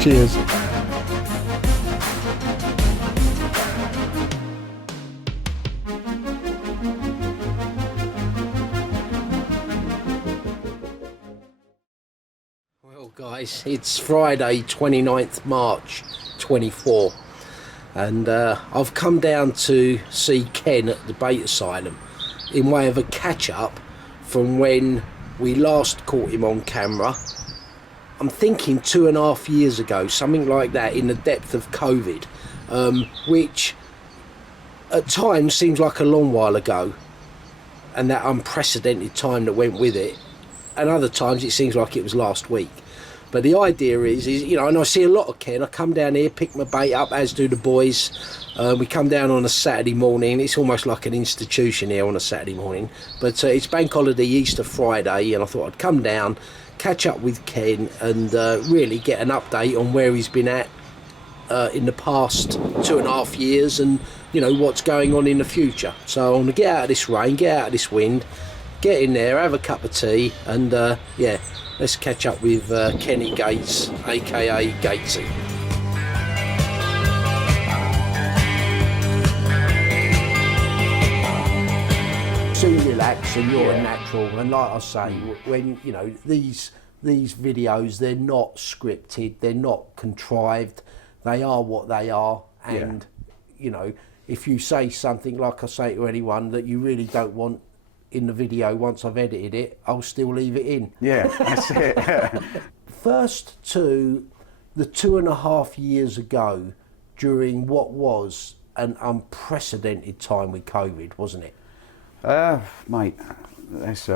Cheers. Well guys, it's Friday 29th March 24 and I've come down to see Ken at the bait asylum in way of a catch-up from when we last caught him on camera. I'm thinking 2.5 years ago, something like that, in the depth of COVID, which at times seems like a long while ago, and that unprecedented time that went with it, and other times it seems like it was last week. But the idea is you know, and I see a lot of Ken. I come down here, pick my bait up, as do the boys. We come down on a Saturday morning. It's almost like an institution here on a Saturday morning. But it's Bank Holiday Easter Friday, and I thought I'd come down, catch up with Ken, and really get an update on where he's been at in the past 2.5 years, and you know what's going on in the future. So I'm gonna get out of this rain, get out of this wind, get in there, have a cup of tea, and yeah, let's catch up with Kenny Gates, aka Gatesy. Soon relax, and you're a natural. And like I say, when you know these videos, they're not scripted, they're not contrived. They are what they are, and you know, if you say something, like I say to anyone, that you really don't want in the video, once I've edited it, I'll still leave it in. Yeah, that's it. First to the 2.5 years ago, during what was an unprecedented time with COVID, wasn't it? Mate, that's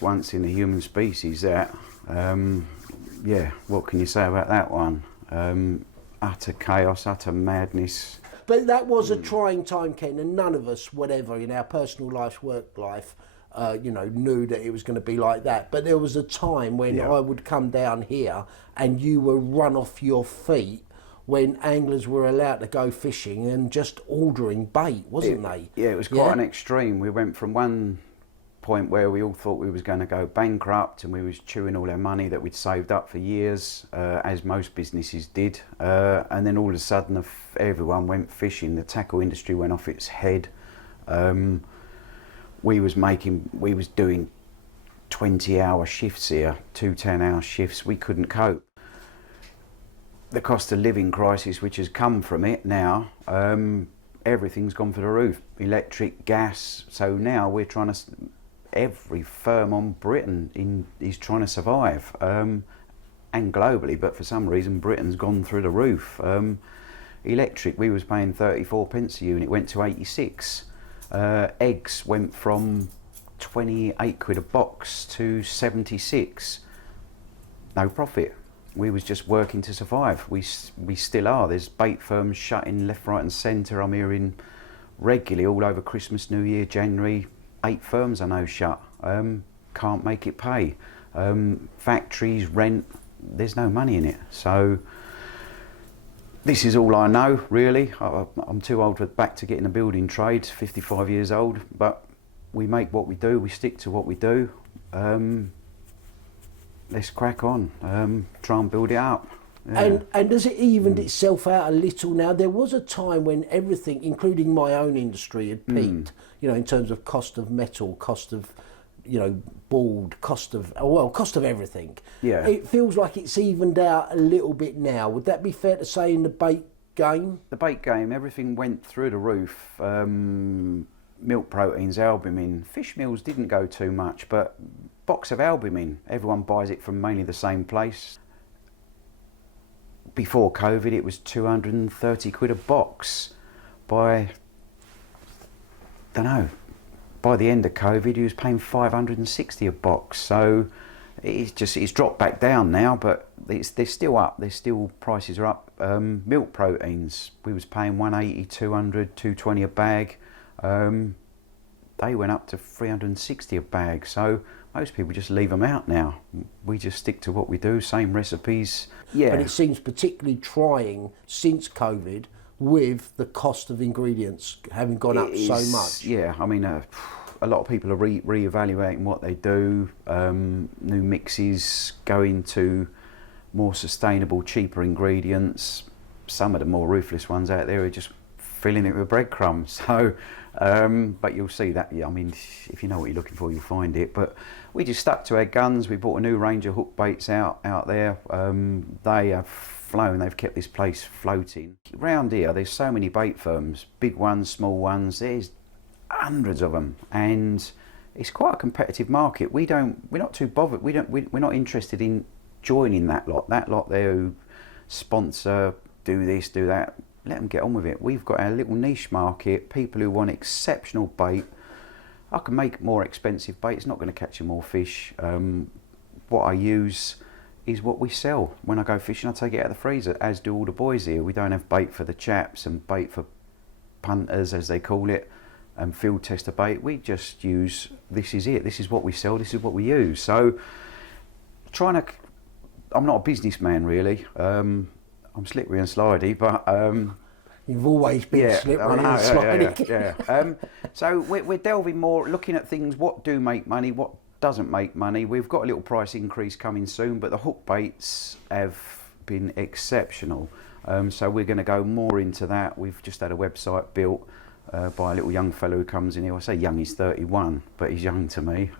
once in the human species, that. Yeah, what can you say about that one? Utter chaos, utter madness. But that was a trying time, Ken, and none of us, whatever, in our personal life, work life, you know, knew that it was going to be like that. But there was a time when I would come down here and you were run off your feet when anglers were allowed to go fishing and just ordering bait, wasn't they? Yeah, it was quite an extreme. We went from one point where we all thought we was going to go bankrupt, and we was chewing all our money that we'd saved up for years, as most businesses did, and then all of a sudden everyone went fishing. The tackle industry went off its head. We was doing 20-hour shifts here, 2 10-hour shifts. We couldn't cope. The cost of living crisis which has come from it now, everything's gone for the roof. Electric, gas. So now we're trying to, every firm on Britain is trying to survive, and globally, but for some reason Britain's gone through the roof. Electric, we was paying 34 pence a unit, went to 86. Eggs went from 28 quid a box to 76. No profit. We was just working to survive. We still are. There's bait firms shutting left, right and centre. I'm hearing regularly all over Christmas, New Year, January, 8 firms I know shut. Can't make it pay. Factories, rent, there's no money in it. So this is all I know, really. I'm too old back to get in the building trade, 55 years old, but we make what we do, we stick to what we do. Let's crack on, try and build it up. Yeah. And does it evened itself out a little now? There was a time when everything, including my own industry, had peaked, you know, in terms of cost of metal, cost of, you know, board, cost of everything. Yeah. It feels like it's evened out a little bit now. Would that be fair to say in the bait game? The bait game, everything went through the roof. Milk proteins, albumin. Fish meals didn't go too much, but box of albumin, everyone buys it from mainly the same place. Before COVID, it was 230 quid a box. By the end of COVID, he was paying 560 a box. So it's dropped back down now, but they're still up. Prices are up. Milk proteins, we was paying 180, 200, 220 a bag. they went up to 360 a bag. So most people just leave them out now. We just stick to what we do, same recipes. Yeah. But it seems particularly trying since COVID with the cost of ingredients having gone up so much. Yeah, I mean, a lot of people are re-evaluating what they do. New mixes, going to more sustainable, cheaper ingredients. Some of the more ruthless ones out there are just filling it with breadcrumbs. So, but you'll see that, yeah, I mean, if you know what you're looking for, you'll find it. But we just stuck to our guns. We bought a new range of hook baits out there. They have flown, they've kept this place floating. Around here, there's so many bait firms, big ones, small ones, there's hundreds of them. And it's quite a competitive market. We're not too bothered. We're not interested in joining that lot. That lot there who sponsor, do this, do that, let them get on with it. We've got our little niche market, people who want exceptional bait. I can make more expensive bait, it's not going to catch you more fish. What I use is what we sell. When I go fishing, I take it out of the freezer, as do all the boys here. We don't have bait for the chaps and bait for punters, as they call it, and field tester bait. We just use, this is it, this is what we sell, this is what we use. So, I'm not a businessman really. I'm slippery and slidey, but you've always been slippery and slidey. Yeah. So we're delving more, looking at things, what do make money, what doesn't make money. We've got a little price increase coming soon, but the hook baits have been exceptional. So we're going to go more into that. We've just had a website built by a little young fellow who comes in here. I say young, he's 31, but he's young to me.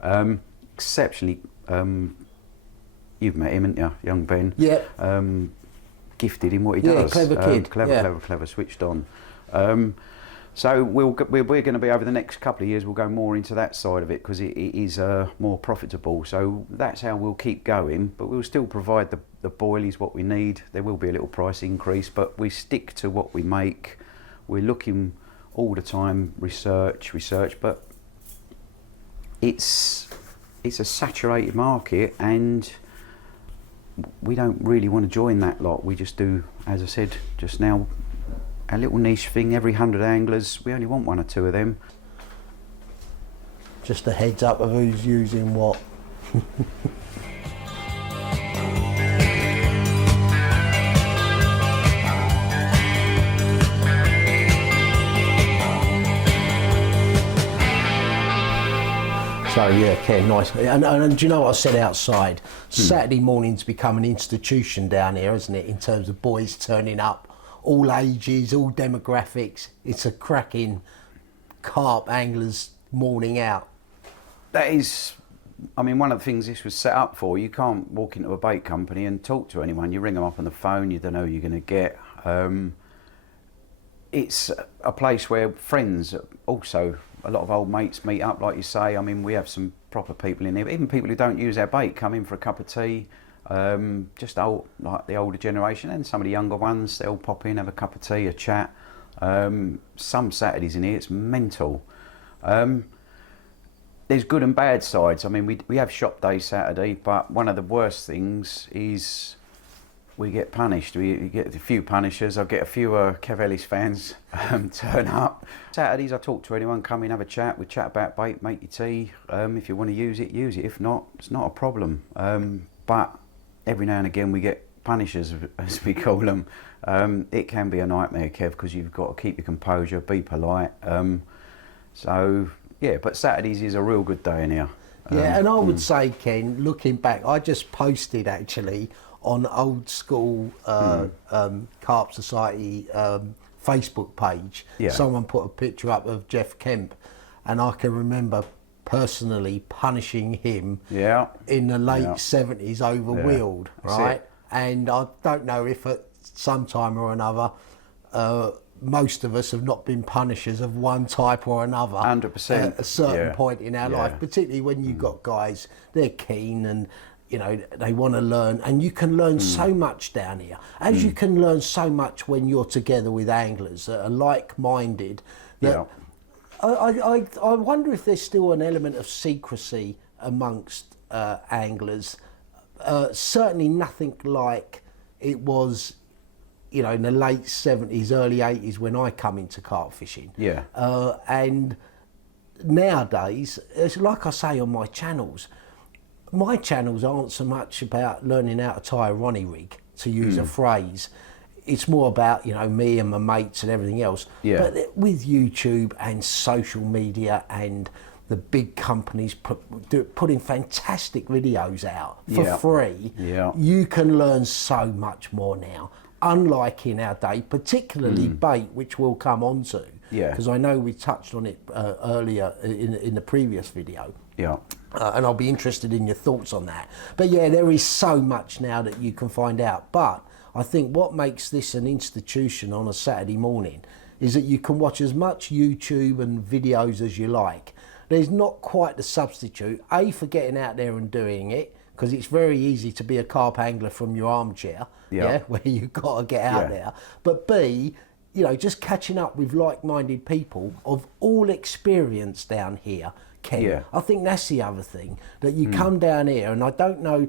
Exceptionally, you've met him, haven't you, young Ben? Yeah. Gifted in what he does. Clever kid. Clever, switched on. So we're going to be, over the next couple of years, we'll go more into that side of it because it is more profitable. So that's how we'll keep going, but we'll still provide the boilies what we need. There will be a little price increase, but we stick to what we make. We're looking all the time, research, but it's a saturated market, and we don't really want to join that lot. We just do, as I said just now, a little niche thing. Every 100 anglers, we only want 1 or 2 of them. Just a heads up of who's using what. So yeah, Ken, nice. And do you know what I said outside? Saturday morning's become an institution down here, isn't it? In terms of boys turning up, all ages, all demographics. It's a cracking carp anglers morning out. That is, I mean, one of the things this was set up for. You can't walk into a bait company and talk to anyone. You ring them up on the phone, you don't know who you're going to get. It's a place where friends, also a lot of old mates meet up, like you say. I mean, we have some proper people in here, even people who don't use our bait come in for a cup of tea. Just old, like the older generation, and some of the younger ones, they'll pop in, have a cup of tea, a chat. Some Saturdays in here, it's mental. There's good and bad sides. I mean, we have shop day Saturday, but one of the worst things is we get punished. We get a few punishers. I get a few Kev Ellis fans turn up. Saturdays I talk to anyone, come in, have a chat. We chat about bait, make your tea. If you want to use it, use it. If not, it's not a problem. But every now and again we get punishers, as we call them. It can be a nightmare, Kev, because you've got to keep your composure, be polite. So yeah, but Saturdays is a real good day in here. Yeah, and I would say, Ken, looking back, I just posted actually on old school Carp Society Facebook page. Yeah. Someone put a picture up of Jeff Kemp, and I can remember personally punishing him in the late 70s over Weald, right? And I don't know if at some time or another most of us have not been punishers of one type or another 100% at a certain point in our life, particularly when you've got guys, they're keen and you know they want to learn, and you can learn so much down here, as you can learn so much when you're together with anglers that are like-minded. That I wonder if there's still an element of secrecy amongst anglers. Certainly nothing like it was you know, in the late 70s, early 80s when I come into carp fishing. Yeah. And nowadays, it's like I say on my channels aren't so much about learning how to tie a Ronnie rig, to use a phrase. It's more about, you know, me and my mates and everything else. Yeah. But with YouTube and social media and the big companies putting fantastic videos out for free, you can learn so much more now. Unlike in our day, particularly bait, which we'll come on to. Yeah. Because I know we touched on it earlier in the previous video. Yeah. And I'll be interested in your thoughts on that. But yeah, there is so much now that you can find out. But I think what makes this an institution on a Saturday morning is that you can watch as much YouTube and videos as you like. There's not quite the substitute, A, for getting out there and doing it, because it's very easy to be a carp angler from your armchair, where you've got to get out there. But B, you know, just catching up with like-minded people of all experience down here, Ken. Yeah. I think that's the other thing, that you come down here, and I don't know,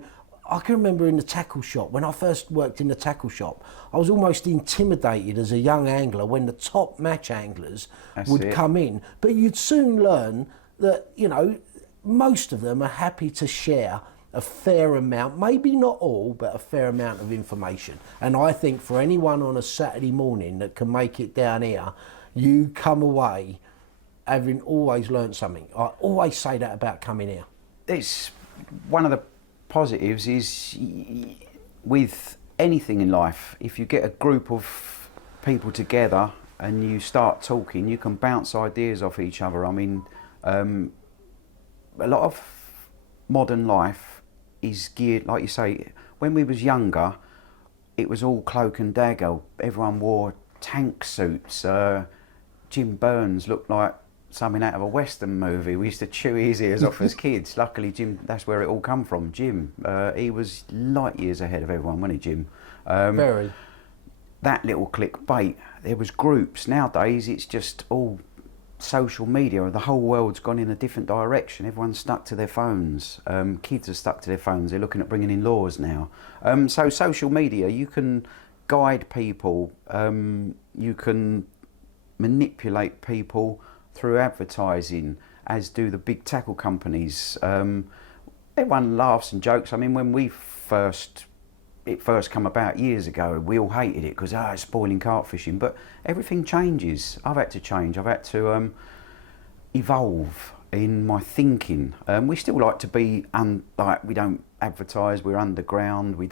I can remember in the tackle shop, when I first worked in the tackle shop, I was almost intimidated as a young angler when the top match anglers would come in. But you'd soon learn that, you know, most of them are happy to share a fair amount, maybe not all, but a fair amount of information. And I think for anyone on a Saturday morning that can make it down here, you come away having always learned something. I always say that about coming here. It's one of the positives is with anything in life, if you get a group of people together and you start talking, you can bounce ideas off each other. I mean, a lot of modern life is geared, like you say, when we was younger, it was all cloak and dagger. Everyone wore tank suits. Jim Burns looked like something out of a Western movie. We used to chew his ears off as kids. Luckily, Jim, that's where it all come from. Jim, he was light years ahead of everyone, wasn't he, Jim? Very. That little clickbait, there was groups. Nowadays, it's just all social media. The whole world's gone in a different direction. Everyone's stuck to their phones. Kids are stuck to their phones. They're looking at bringing in laws now. So social media, you can guide people. You can manipulate people through advertising, as do the big tackle companies. Everyone laughs and jokes. I mean, when it first come about years ago, we all hated it because it's spoiling carp fishing. But everything changes. I've had to change. I've had to evolve in my thinking. We still like to be like, we don't advertise. We're underground. We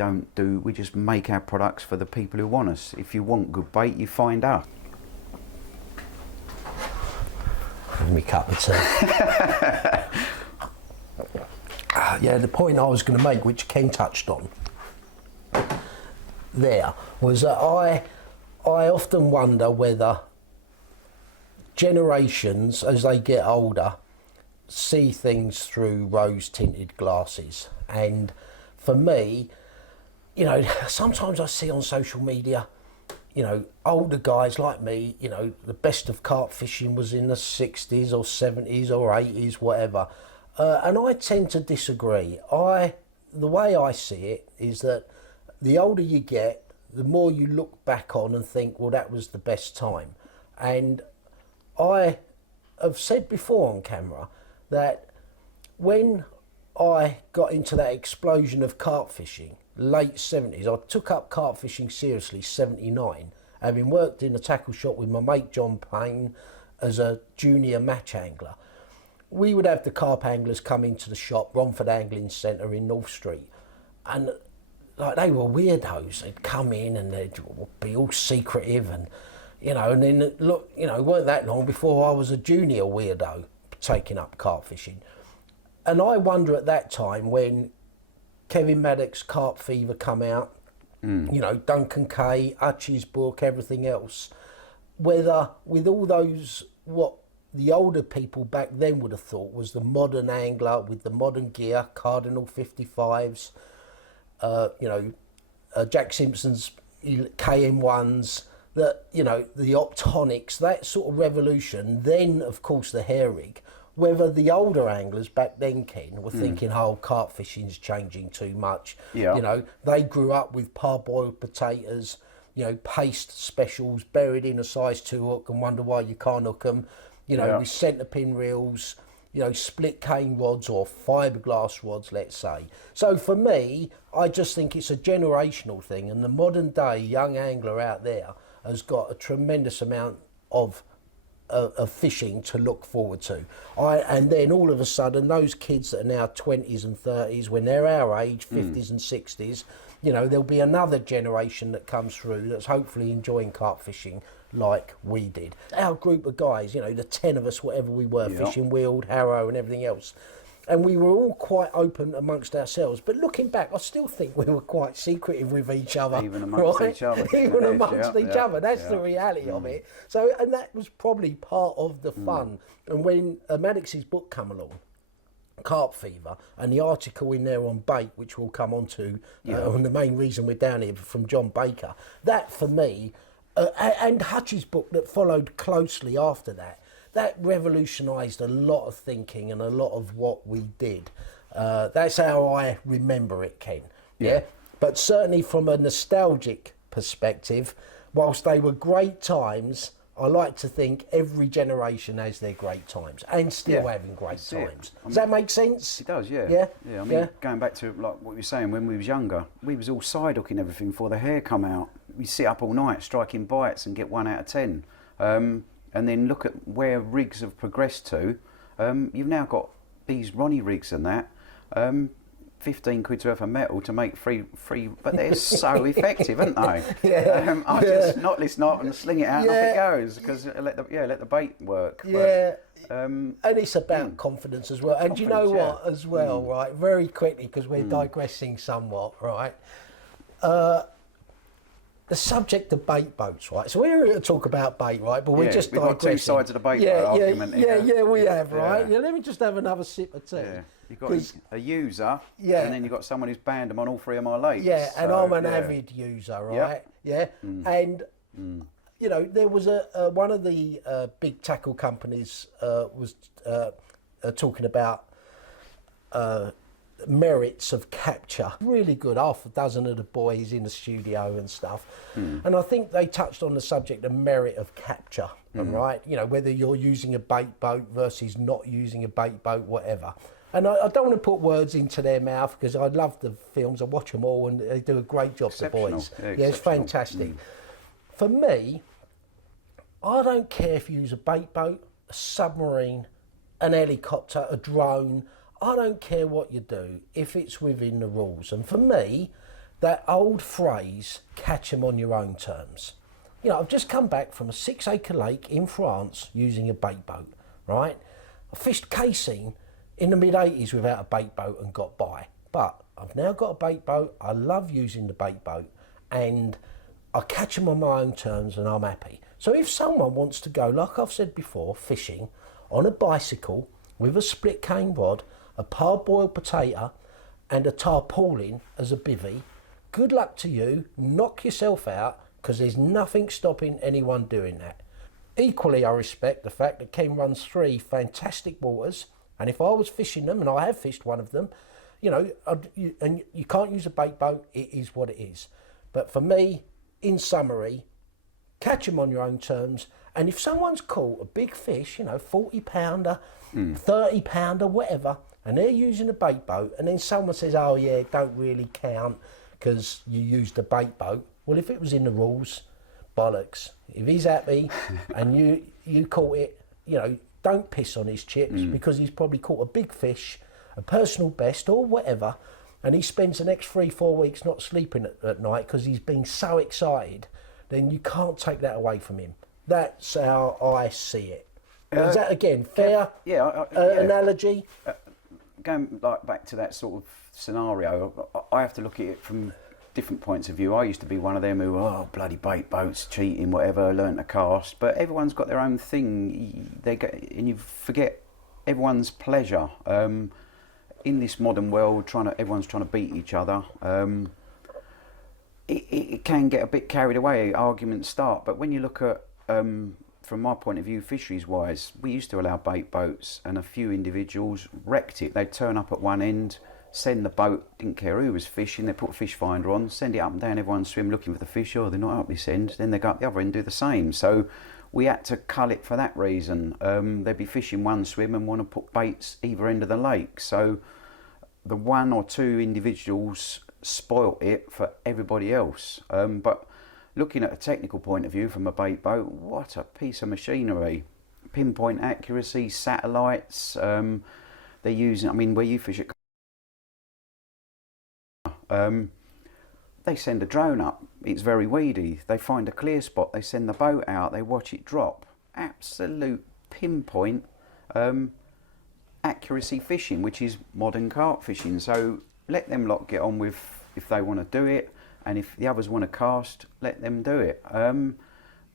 just make our products for the people who want us. If you want good bait, you find us. Give me a cup of tea. Yeah, the point I was going to make, which Ken touched on there, was that I often wonder whether generations, as they get older, see things through rose-tinted glasses. And for me, you know, sometimes I see on social media, you know, older guys like me, you know, the best of carp fishing was in the 60s or 70s or 80s, whatever. And I tend to disagree. The way I see it is that the older you get, the more you look back on and think, well, that was the best time. And I have said before on camera that when I got into that explosion of carp fishing, late 70s, I took up carp fishing seriously, 79, having worked in a tackle shop with my mate John Payne as a junior match angler. We would have the carp anglers come into the shop, Romford Angling Centre in North Street, and like they were weirdos. They'd come in and they'd be all secretive, and you know, and then look, you know, it weren't that long before I was a junior weirdo taking up carp fishing. And I wonder at that time, when Kevin Maddox's Carp Fever come out, you know, Duncan Kay, Hutch's book, everything else, whether with all those, what the older people back then would have thought was the modern angler with the modern gear, Cardinal 55s, you know, Jack Simpson's KM1s, that, you know, the Optonics, that sort of revolution, then of course the hair rig, whether the older anglers back then, Ken, were thinking, oh, carp fishing's changing too much. Yeah. You know, they grew up with parboiled potatoes, you know, paste specials buried in a size 2 hook and wonder why you can't hook them, you know, with centre pin reels, you know, split cane rods or fiberglass rods, let's say. So for me, I just think it's a generational thing, and the modern day young angler out there has got a tremendous amount of fishing to look forward to. And then all of a sudden, those kids that are now 20s and 30s, when they're our age, 50s and 60s, you know, there'll be another generation that comes through that's hopefully enjoying carp fishing like we did. Our group of guys, you know, the 10 of us, whatever we were, fishing, wheeled, harrow and everything else. And we were all quite open amongst ourselves. But looking back, I still think we were quite secretive with each other. Even amongst each other. Even amongst each other. That's the reality of it. So, and that was probably part of the fun. And when Maddox's book came along, Carp Fever, and the article in there on bait, which we'll come on to, on the main reason we're down here, from John Baker, that for me, and Hutch's book that followed closely after that, that revolutionised a lot of thinking and a lot of what we did. That's how I remember it, Ken. Yeah. But certainly from a nostalgic perspective, whilst they were great times, I like to think every generation has their great times and still having great times. Does that make sense? It does, yeah. I mean, going back to like what you were saying, when we was younger, we was all side hooking everything before the hair come out. We sit up all night striking bites and get 1 out of 10. And then look at where rigs have progressed to. You've now got these Ronnie rigs and that. 15 quid's worth of metal to make free, but they're so effective, aren't they? I just listen up and sling it out and off it goes, because let the bait work. And it's about confidence as well. And you know what, as well, right? Very quickly, because we're digressing somewhat, right? The subject of bait boats, right? So we're here to talk about bait, right? But we're just digressing. We've got two sides of the bait boat argument. We have, right? Yeah, let me just have another sip of tea. Yeah. You've got a user, and then you've got someone who's banned them on all 3 of my lakes. Yeah, and I'm an avid user, right? And, you know, there was one of the big tackle companies was talking about merits of capture. Really good, half a dozen of the boys in the studio and stuff. And I think they touched on the subject of merit of capture, right? You know, whether you're using a bait boat versus not using a bait boat, whatever. And I don't want to put words into their mouth, because I love the films, I watch them all, and they do a great job, the boys. Yeah, it's fantastic. For me, I don't care if you use a bait boat, a submarine, an helicopter, a drone. I don't care what you do, if it's within the rules. And for me, that old phrase, catch 'em on your own terms. You know, I've just come back from a 6-acre lake in France using a bait boat, right? I fished casein in the mid-80s without a bait boat and got by. But I've now got a bait boat, I love using the bait boat, and I catch them on my own terms and I'm happy. So if someone wants to go, like I've said before, fishing on a bicycle with a split cane rod, a parboiled potato and a tarpaulin as a bivvy, good luck to you, knock yourself out, because there's nothing stopping anyone doing that. Equally, I respect the fact that Ken runs 3 fantastic waters, and if I was fishing them, and I have fished one of them, you know, and you can't use a bait boat, it is what it is. But for me, in summary, catch them on your own terms. And if someone's caught a big fish, you know, 40-pounder, 30-pounder, whatever, and they're using a bait boat, and then someone says, oh yeah, it don't really count because you used a bait boat. Well, if it was in the rules, bollocks. If he's happy and you caught it, you know, don't piss on his chips, because he's probably caught a big fish, a personal best or whatever, and he spends the next 3-4 weeks not sleeping at night because he's been so excited, then you can't take that away from him. That's how I see it. Is that, again, fair analogy? Going back to that sort of scenario, I have to look at it from different points of view. I used to be one of them who, bloody bait boats, cheating, whatever, learn to cast. But everyone's got their own thing. And you forget everyone's pleasure. In this modern world, everyone's trying to beat each other. It can get a bit carried away. Arguments start. But when you look at, from my point of view, fisheries-wise, we used to allow bait boats, and a few individuals wrecked it. They'd turn up at one end, send the boat, didn't care who was fishing, they put a fish finder on, send it up and down, everyone swim looking for the fish. Oh, they're not up this end. Then they go up the other end and do the same. So we had to cull it for that reason. They'd be fishing one swim and want to put baits either end of the lake. So the one or two individuals spoilt it for everybody else. But looking at a technical point of view from a bait boat, what a piece of machinery. Pinpoint accuracy, satellites, they're using, I mean, where you fish at they send a drone up, it's very weedy, they find a clear spot, they send the boat out, they watch it drop. Absolute pinpoint accuracy fishing, which is modern carp fishing. So let them lot get on with if they want to do it, and if the others want to cast, let them do it.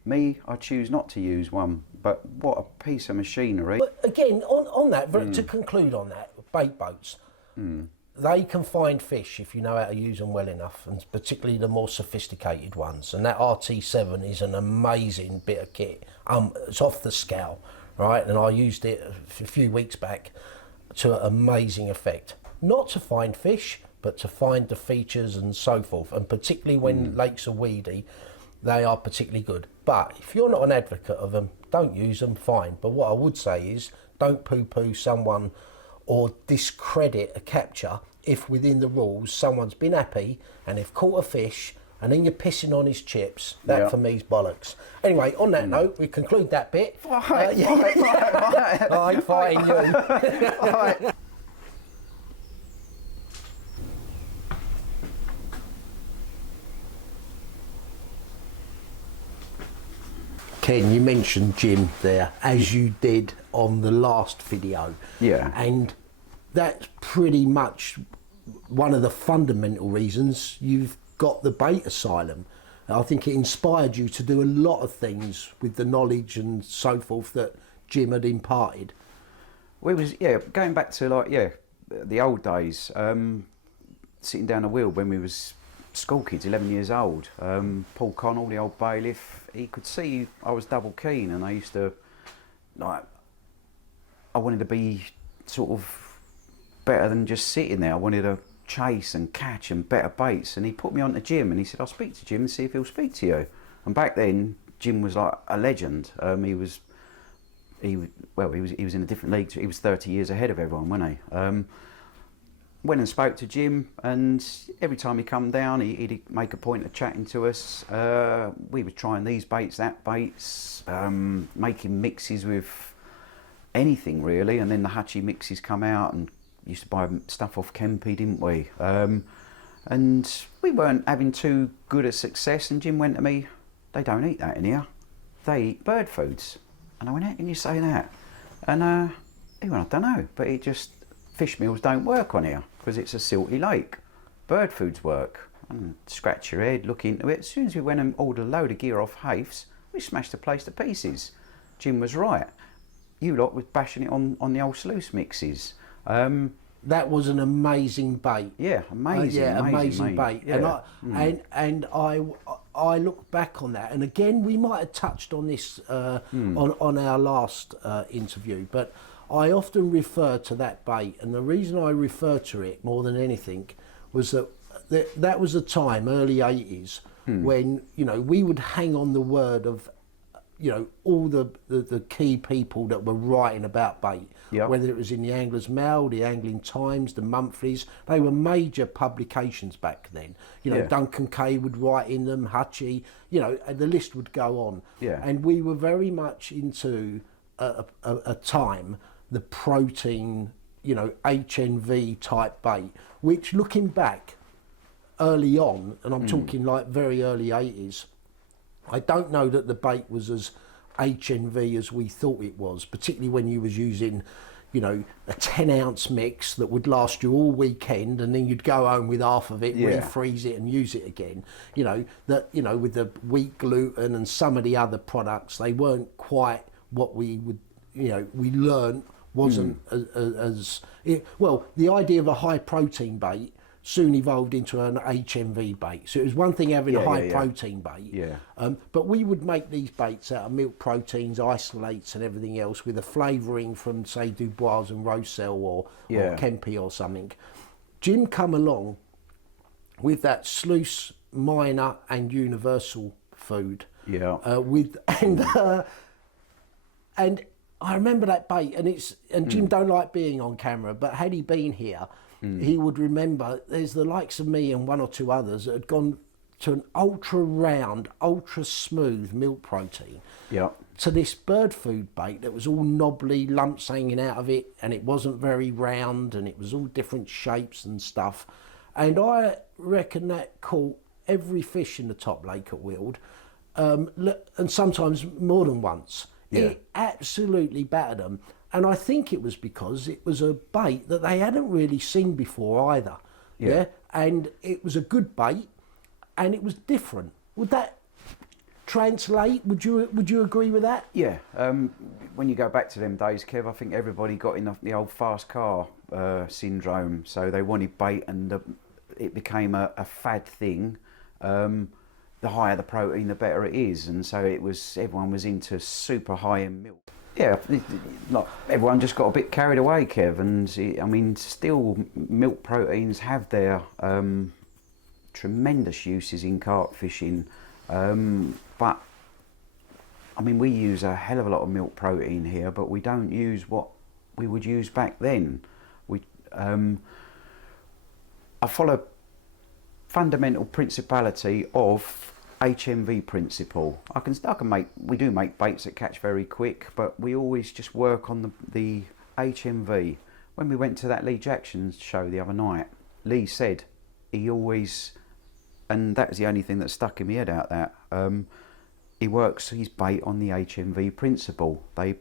Me, I choose not to use one, but what a piece of machinery. But again, on that, to conclude on that, bait boats, they can find fish if you know how to use them well enough, and particularly the more sophisticated ones. And that RT7 is an amazing bit of kit. It's off the scale, right? And I used it a few weeks back to amazing effect. Not to find fish, but to find the features and so forth. And particularly when lakes are weedy, they are particularly good. But if you're not an advocate of them, don't use them, fine. But what I would say is don't poo-poo someone or discredit a capture if within the rules someone's been happy and they've caught a fish and then you're pissing on his chips. That for me is bollocks. Anyway, on that note, we conclude that bit. Right. I'm fighting you. Right. Ken, you mentioned Jim there, as you did on the last video. Yeah. And that's pretty much one of the fundamental reasons you've got the bait Asylum. I think it inspired you to do a lot of things with the knowledge and so forth that Jim had imparted. We was, going back to the old days, sitting down the wheel when we was school kids, 11 years old. Paul Connell, the old bailiff, he could see I was double keen, and I used to, I wanted to be sort of better than just sitting there. I wanted to chase and catch and better baits, and he put me on to Jim, and he said, I'll speak to Jim and see if he'll speak to you. And back then, Jim was like a legend. He was in a different league. He was 30 years ahead of everyone, wasn't he? Went and spoke to Jim, and every time he come down, he'd make a point of chatting to us. We were trying these baits, that baits, making mixes with anything really, and then the Hutchie mixes come out, and used to buy stuff off Kempy, didn't we? And we weren't having too good a success, and Jim went to me, they don't eat that in here, they eat bird foods. And I went, how can you say that? And he went, I don't know, but it just, fish meals don't work on here because it's a silty lake. Bird foods work. And scratch your head, look into it. As soon as we went and ordered a load of gear off Hafes, we smashed the place to pieces. Jim was right. You lot was bashing it on the old sluice mixes. That was an amazing bait. Yeah, amazing bait. Yeah. And I look back on that, and again we might have touched on this on our last interview, but I often refer to that bait, and the reason I refer to it more than anything was that was a time, early 80s, when we would hang on the word of all the key people that were writing about bait, whether it was in the Angler's Mail, the Angling Times, the monthlies. They were major publications back then. Duncan Kay would write in them, Hutchie, and the list would go on. And we were very much into a time, the protein, HNV type bait, which looking back early on, and I'm talking like very early 80s, I don't know that the bait was as HNV as we thought it was, particularly when you was using, a 10-ounce mix that would last you all weekend, and then you'd go home with half of it, refreeze it and use it again. With the wheat gluten and some of the other products, they weren't quite what we would, we learned wasn't as well. The idea of a high protein bait soon evolved into an HMV bait. So it was one thing having a high protein bait, but we would make these baits out of milk proteins, isolates and everything else with a flavouring from say Dubois and Roselle or Kempy or something, Jim come along with that sluice, minor and universal food. Yeah. And I remember that bait, and Jim don't like being on camera, but had he been here, he would remember there's the likes of me and one or two others that had gone to an ultra round, ultra smooth milk protein. Yeah. To this bird food bait that was all knobbly, lumps hanging out of it, and it wasn't very round, and it was all different shapes and stuff. And I reckon that caught every fish in the top lake at Weald, and sometimes more than once. Yeah. It absolutely battered them. And I think it was because it was a bait that they hadn't really seen before either. Yeah. And it was a good bait, and it was different. Would that translate? Would you agree with that? Yeah. When you go back to them days, Kev, I think everybody got in the old fast car syndrome. So they wanted bait, and it became a fad thing. The higher the protein, the better it is, and so everyone was into super high in milk. Yeah, like everyone just got a bit carried away, Kev, and I mean, still milk proteins have their tremendous uses in carp fishing, but I mean, we use a hell of a lot of milk protein here, but we don't use what we would use back then. I follow fundamental principality of HMV principle. We do make baits that catch very quick, but we always just work on the HMV. When we went to that Lee Jackson show the other night, Lee said he always, and that was the only thing that stuck in my head out that he works his bait on the HMV principle. They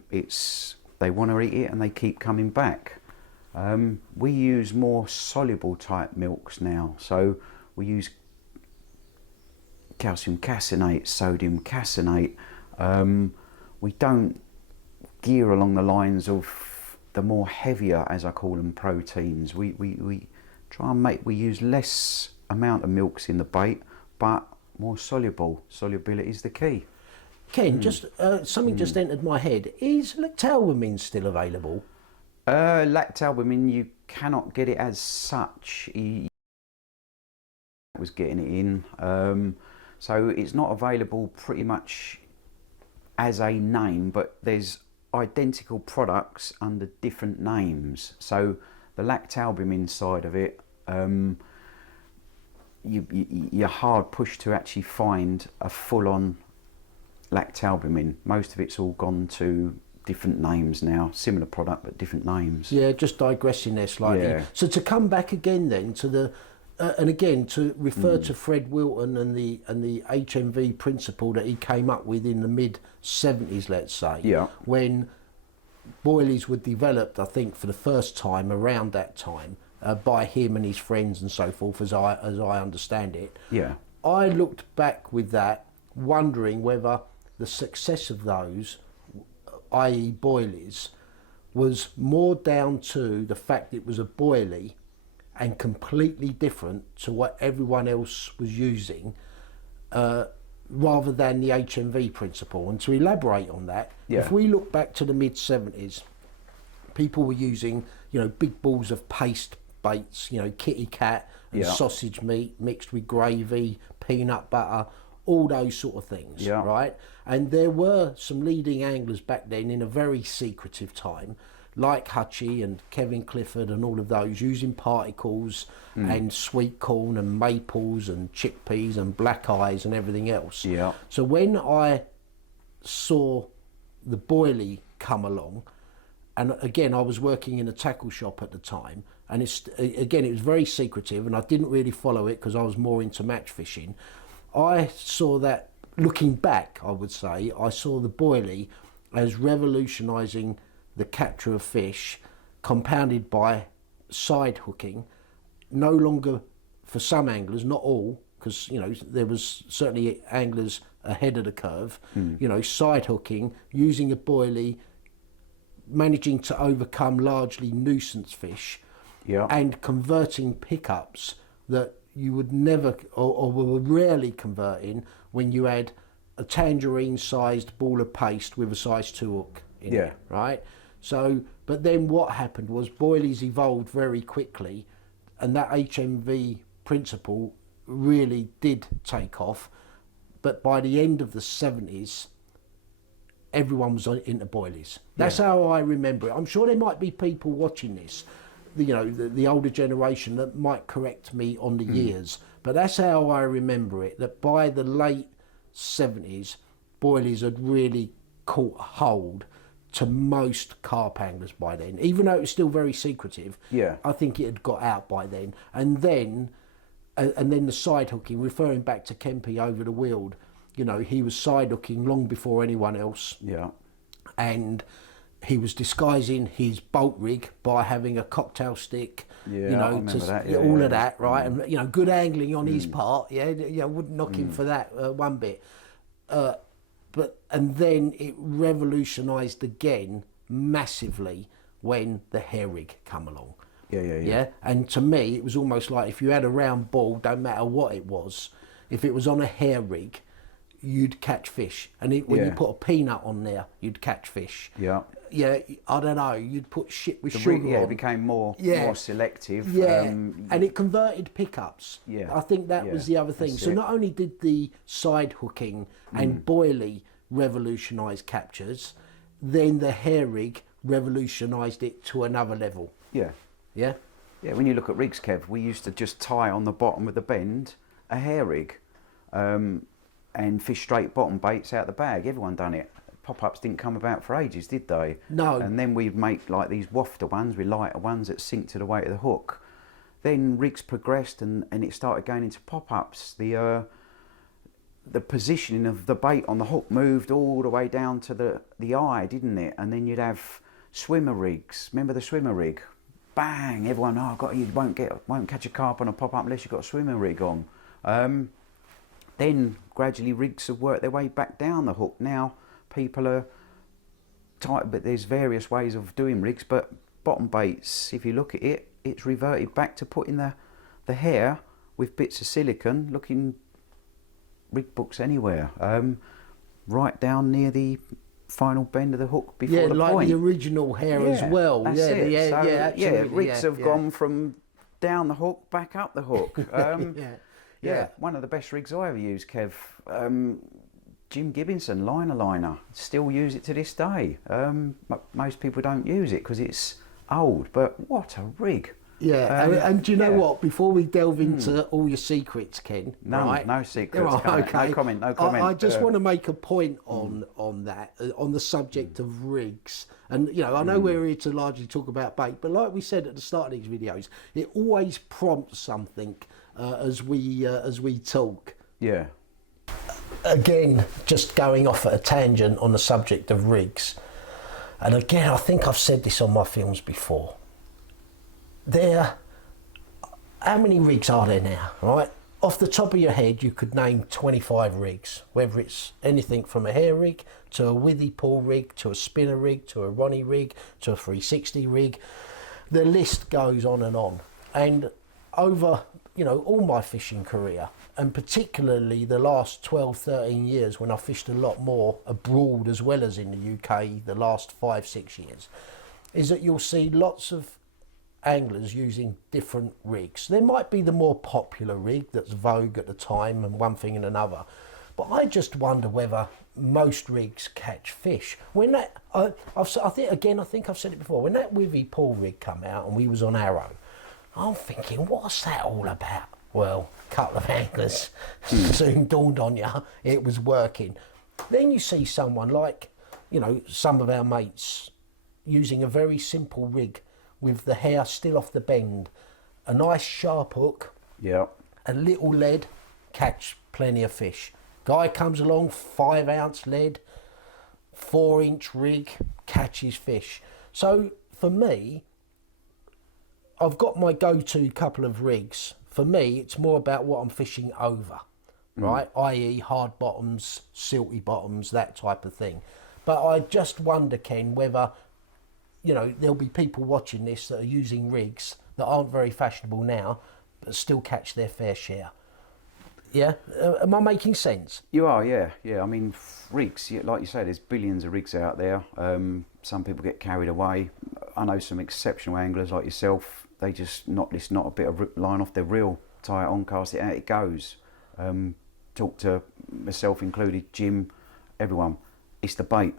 want to eat it and they keep coming back. We use more soluble type milks now, so we use calcium caseinate, sodium caseinate. We don't gear along the lines of the more heavier, as I call them, proteins. We try and we use less amount of milks in the bait, but more soluble. Solubility is the key. Ken, just something just entered my head. Is lactalbumin still available? Lactalbumin, you cannot get it as such. He was getting it in. So it's not available pretty much as a name, but there's identical products under different names. So the lactalbumin side of it, you're hard pushed to actually find a full-on lactalbumin. Most of it's all gone to different names now, similar product but different names. Yeah, just digressing there slightly. Yeah. So to come back again then to the and again to refer to Fred Wilton and the HMV principle that he came up with in the mid 70s, let's say, Yeah. when boilies were developed, I think for the first time around that time by him and his friends and so forth, as I understand it. Yeah. I looked back with that, wondering whether the success of those, i.e. boilies, was more down to the fact it was a boilie and completely different to what everyone else was using, rather than the HMV principle. And to elaborate on that, if we look back to the mid 70s, people were using, big balls of paste baits, kitty cat and sausage meat mixed with gravy, peanut butter, all those sort of things, right? And there were some leading anglers back then in a very secretive time, like Hutchie and Kevin Clifford and all of those, using particles and sweet corn and maples and chickpeas and black eyes and everything else. Yeah. So when I saw the boilie come along, and again I was working in a tackle shop at the time, and it was very secretive and I didn't really follow it because I was more into match fishing. I saw that, looking back, I would say, I saw the boilie as revolutionising the capture of fish, compounded by side hooking. No longer, for some anglers, not all, because there was certainly anglers ahead of the curve, side hooking, using a boilie, managing to overcome largely nuisance fish, and converting pickups that you would never or were rarely converting when you had a tangerine sized ball of paste with a size 2 hook in it, right? So, but then what happened was boilies evolved very quickly and that HMV principle really did take off. But by the end of the 70s, everyone was into boilies. That's how I remember it. I'm sure there might be people watching this, the older generation, that might correct me on the years. But that's how I remember it, that by the late 70s, boilies had really caught hold to most carp anglers by then. Even though it was still very secretive, I think it had got out by then. And then the side hooking, referring back to Kempy over the Weald, he was side hooking long before anyone else. Yeah. And he was disguising his boat rig by having a cocktail stick, I remember that. all of that, right? And good angling on his part. I wouldn't knock him for that one bit. And then it revolutionised again massively when the hair rig come along. Yeah. And to me, it was almost like if you had a round ball, don't matter what it was, if it was on a hair rig, you'd catch fish. And when you put a peanut on there, you'd catch fish. Yeah, I don't know, you'd put shit with sugar on. It became more selective. And it converted pickups. I think that was the other thing. So not only did the side hooking and boilie revolutionise captures, then the hair rig revolutionised it to another level. Yeah, when you look at rigs, Kev, we used to just tie on the bottom of the bend a hair rig and fish straight bottom baits out the bag. Everyone done it. Pop-ups didn't come about for ages, did they? No. And then we'd make like these wafter ones with lighter ones that sink to the weight of the hook. Then rigs progressed and it started going into pop-ups. The positioning of the bait on the hook moved all the way down to the eye, didn't it? And then you'd have swimmer rigs. Remember the swimmer rig? Bang! Everyone, you won't catch a carp on a pop-up unless you've got a swimmer rig on. Then gradually rigs have worked their way back down the hook. Now people are tight, but there's various ways of doing rigs. But bottom baits, if you look at it, it's reverted back to putting the hair with bits of silicone, looking rig books anywhere, right down near the final bend of the hook before the point. The original hair as well. That's it. Rigs have gone from down the hook back up the hook. One of the best rigs I ever used, Kev, Jim Gibbinson liner. Still use it to this day. Most people don't use it because it's old, but what a rig. And do you know what? Before we delve into all your secrets, Ken, no secrets. Okay. No comment. I just want to make a point on that, on the subject of rigs. And I know we're here to largely talk about bait, but like we said at the start of these videos, it always prompts something as we talk. Yeah. Again, just going off at a tangent on the subject of rigs. And again, I think I've said this on my films before. How many rigs are there now, right? Off the top of your head, you could name 25 rigs, whether it's anything from a hair rig to a withy pull rig to a spinner rig to a Ronnie rig to a 360 rig. The list goes on. And over all my fishing career, and particularly the last 12, 13 years when I fished a lot more abroad as well as in the UK, the last 5, 6 years, is that you'll see lots of anglers using different rigs. There might be the more popular rig that's vogue at the time and one thing and another, but I just wonder whether most rigs catch fish. When that, I think I've said it before, when that withy pull rig come out and we was on Arrow, I'm thinking, what's that all about? Well, a couple of anglers soon dawned on you it was working. Then you see someone like, some of our mates using a very simple rig with the hair still off the bend, a nice sharp hook, a little lead, catch plenty of fish. Guy comes along, 5 ounce lead, 4-inch rig, catches fish. So for me, I've got my go-to couple of rigs. For me, it's more about what I'm fishing over, right? I.e. hard bottoms, silty bottoms, that type of thing. But I just wonder, Ken, whether there'll be people watching this that are using rigs that aren't very fashionable now, but still catch their fair share. Yeah? Am I making sense? You are, yeah. I mean, rigs, like you say, there's billions of rigs out there. Some people get carried away. I know some exceptional anglers like yourself. They just knot this knot a bit of line off their reel, tie it on, cast it out, it goes. Talk to myself included, Jim, everyone. It's the bait.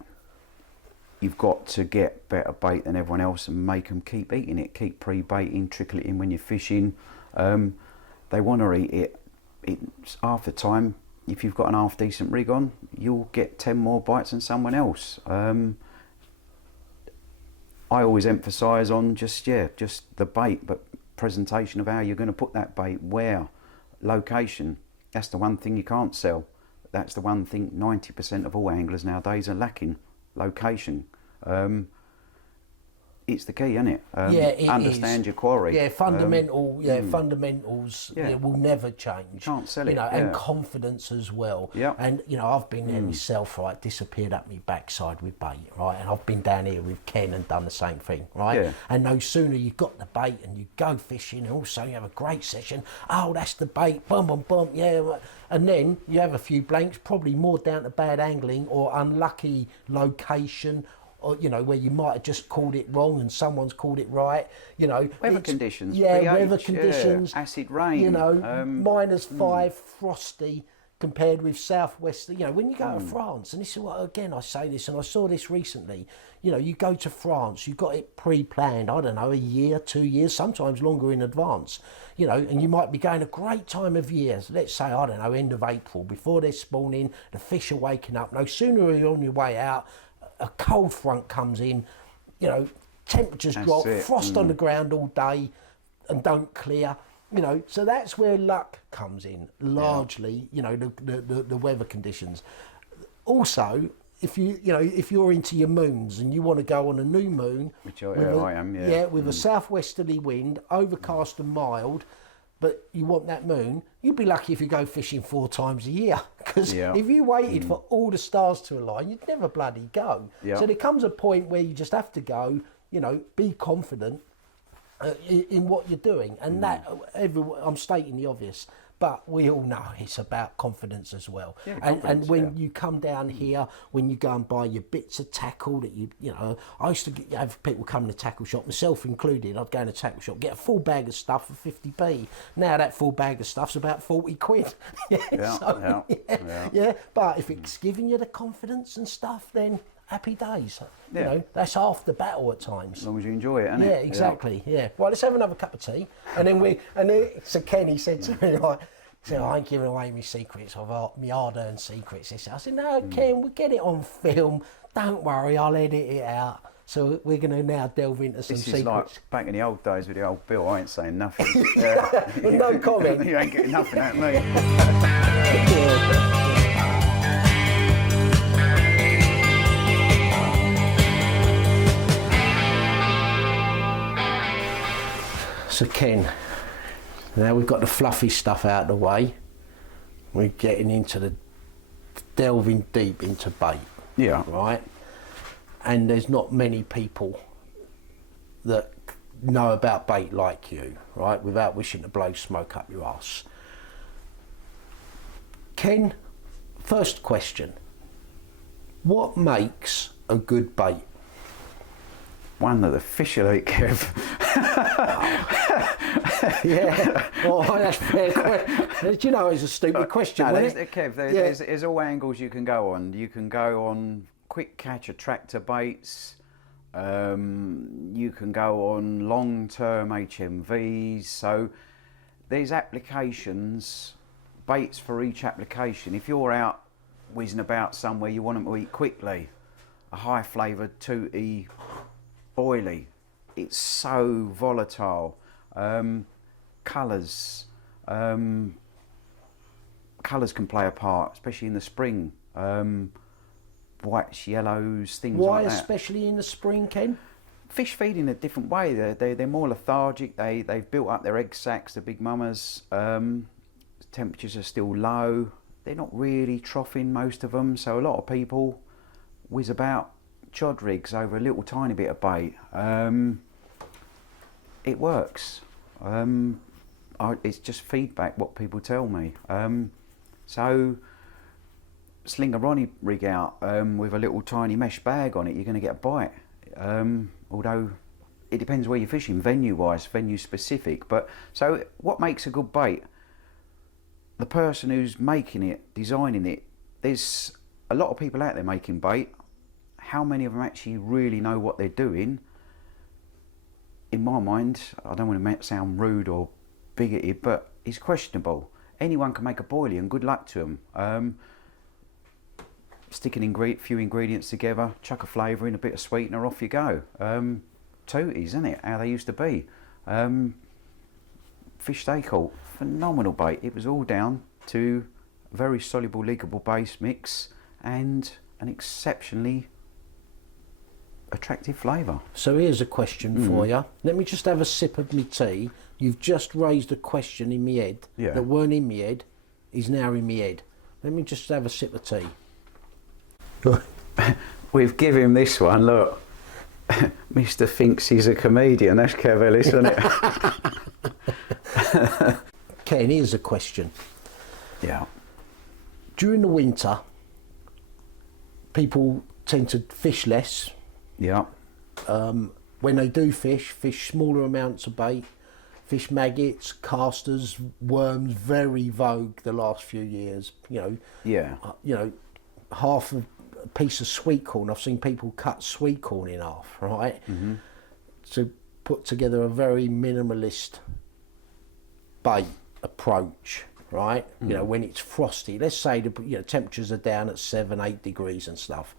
You've got to get better bait than everyone else and make them keep eating it. Keep pre-baiting, trickle it in when you're fishing. They want to eat it. It's half the time. If you've got an half decent rig on, you'll get 10 more bites than someone else. I always emphasise on just the bait, but presentation of how you're going to put that bait, where, location. That's the one thing you can't sell. That's the one thing 90% of all anglers nowadays are lacking: location. It's the key, isn't it? It understand is. your quarry. Yeah, fundamentals will never change. You can't sell it. And confidence as well. Yeah. And I've been there myself, right? Disappeared up my backside with bait, right? And I've been down here with Ken and done the same thing, right? Yeah. And no sooner you've got the bait and you go fishing, and also you have a great session. Oh, that's the bait. Boom, boom, boom. Yeah. And then you have a few blanks, probably more down to bad angling or unlucky location. Or, where you might have just called it wrong and someone's called it right. Weather conditions. Yeah, pH, weather conditions. Acid rain. -5, frosty, compared with southwest. When you go to France, and this is what, again, I say this, and I saw this recently. You go to France, you've got it pre-planned. I don't know, a year, 2 years, sometimes longer in advance. And you might be going a great time of year. Let's say, I don't know, end of April, before they're spawning, the fish are waking up. No sooner are you on your way out, a cold front comes in, temperatures drop, frost on the ground all day and don't clear, so that's where luck comes in largely. The weather conditions. Also, if you're into your moons and you want to go on a new moon, which I am, with a southwesterly wind, overcast and mild, but you want that moon, you'd be lucky if you go fishing 4 times a year, because if you waited for all the stars to align, you'd never bloody go. So there comes a point where you just have to go, be confident in what you're doing, and that I'm stating the obvious, but we all know it's about confidence as well. And when you come down here, when you go and buy your bits of tackle that I used to have people come to the tackle shop, myself included. I'd go in a tackle shop, get a full bag of stuff for 50p. Now that full bag of stuff's about 40 quid. But if it's giving you the confidence and stuff, then happy days. That's half the battle at times. As long as you enjoy it, isn't it? Yeah, exactly. Yeah. Right, let's have another cup of tea. And then so Kenny said to me, like, I ain't giving away my secrets, my hard-earned secrets. I said, no, Ken, we'll get it on film. Don't worry, I'll edit it out. So we're going to now delve into some secrets. This is like back in the old days with the old Bill. I ain't saying nothing. No comment. You ain't getting nothing out of me. So Ken, now we've got the fluffy stuff out of the way, we're getting into delving deep into bait. Yeah. Right? And there's not many people that know about bait like you, right? Without wishing to blow smoke up your arse. Ken, first question. What makes a good bait? One that the fish will eat, Kev. That's fair question. It's a stupid question. Kev, there's all angles you can go on. You can go on quick catch attractor baits. You can go on long-term HMVs. So there's applications, baits for each application. If you're out whizzing about somewhere, you want them to eat quickly. A high-flavoured 2E boilie. It's so volatile. Colours can play a part, especially in the spring. Whites, yellows, things like that. Why especially in the spring, Ken? Fish feed in a different way. They're more lethargic. They've built up their egg sacs, the big mamas. Temperatures are still low. They're not really troughing, most of them. So a lot of people whiz about chod rigs over a little tiny bit of bait. It works. It's just feedback, what people tell me. So sling a Ronnie rig out with a little tiny mesh bag on it, you're going to get a bite. Although it depends where you're fishing, venue-wise, venue-specific. But so, what makes a good bait? The person who's making it, designing it. There's a lot of people out there making bait. How many of them actually really know what they're doing? In my mind, I don't want to sound rude or bigoted, but it's questionable. Anyone can make a boilie, and good luck to them. Stick a few ingredients together, chuck a flavour in, a bit of sweetener, off you go. Tooties, isn't it? How they used to be. Fish they caught, phenomenal bait. It was all down to a very soluble, leakable base mix and an exceptionally attractive flavour. So here's a question for you. Let me just have a sip of my tea. You've just raised a question in my head that weren't in my head, is now in my head. Let me just have a sip of tea. We've given him this one, look. Mr. thinks he's a comedian. That's Kev Ellis, isn't it? Ken, here's a question. Yeah. During the winter, people tend to fish less. Yeah. When they do fish smaller amounts of bait, fish maggots, casters, worms, very vogue the last few years. You know, half a piece of sweet corn. I've seen people cut sweet corn in half, right? To put together a very minimalist bait approach, right? You know, when it's frosty, let's say the temperatures are down at 7-8 degrees and stuff.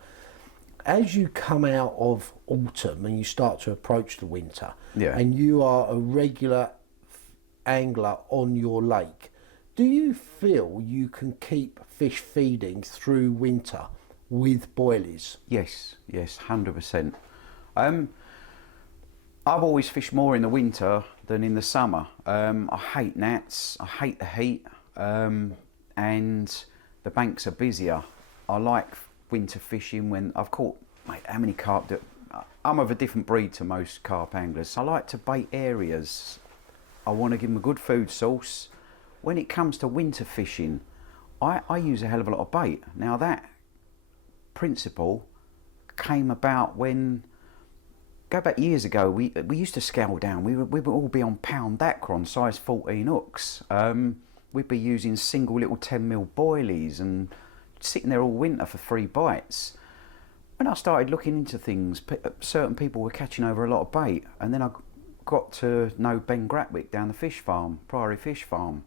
As you come out of autumn and you start to approach the winter, and you are a regular angler on your lake, do you feel you can keep fish feeding through winter with boilies? Yes, 100%. I've always fished more in the winter than in the summer. I hate gnats, I hate the heat, and the banks are busier. I like winter fishing when I've caught, mate, how many carp I'm of a different breed to most carp anglers. I like to bait areas. I want to give them a good food source. When it comes to winter fishing, I use a hell of a lot of bait. Now that principle came about when, go back years ago, we used to scale down. We would all be on pound dacron, size 14 hooks. We'd be using single little 10mm boilies and sitting there all winter for 3 bites. When I started looking into things, certain people were catching over a lot of bait, and then I got to know Ben Gratwick down the fish farm, Priory Fish Farm.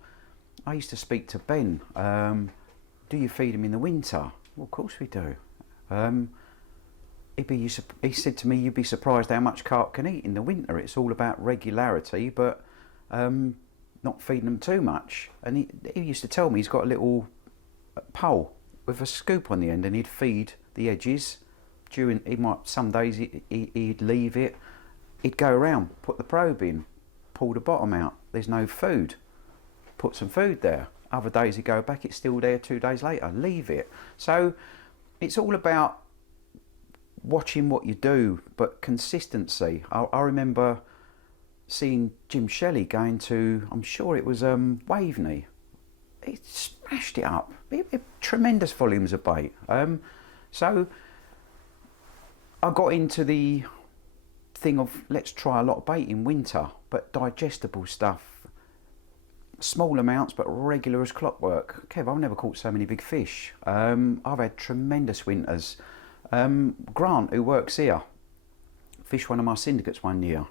I used to speak to Ben. Do you feed them in the winter? Well, of course we do. He said to me, you'd be surprised how much carp can eat in the winter. It's all about regularity, but not feeding them too much. And he used to tell me he's got a little pole with a scoop on the end, and he'd feed the edges. Some days he'd leave it. He'd go around, put the probe in, pull the bottom out. There's no food. Put some food there. Other days he'd go back, it's still there 2 days later. Leave it. So it's all about watching what you do, but consistency. I remember seeing Jim Shelley going to, I'm sure it was Waveney. He smashed it up. Tremendous volumes of bait. So I got into the thing of let's try a lot of bait in winter, but digestible stuff, small amounts but regular as clockwork. Kev, I've never caught so many big fish. I've had tremendous winters. Grant, who works here, fished one of my syndicates one year.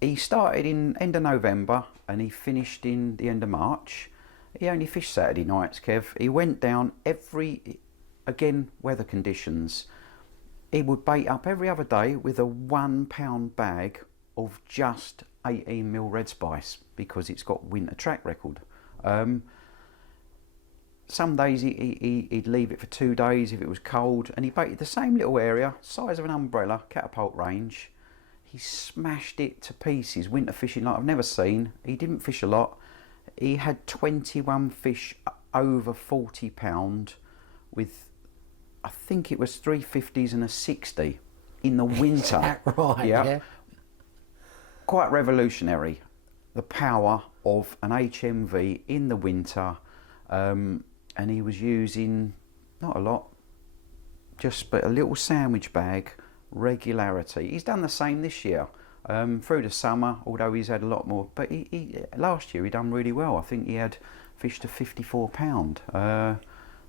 He started in end of November and he finished in the end of March. He only fished Saturday nights, Kev. He went down again, weather conditions. He would bait up every other day with a 1 pound bag of just 18mm red spice because it's got winter track record. Some days he'd leave it for 2 days if it was cold, and he baited the same little area, size of an umbrella, catapult range. He smashed it to pieces, winter fishing like I've never seen. He didn't fish a lot. He had 21 fish over 40 pound with, I think it was 350s and a 60 in the winter. Is that right? Yeah. Quite revolutionary. The power of an HMV in the winter. And he was using, not a lot, but a little sandwich bag regularity. He's done the same this year. Through the summer, although he's had a lot more, but last year he done really well. I think he had fished to £54.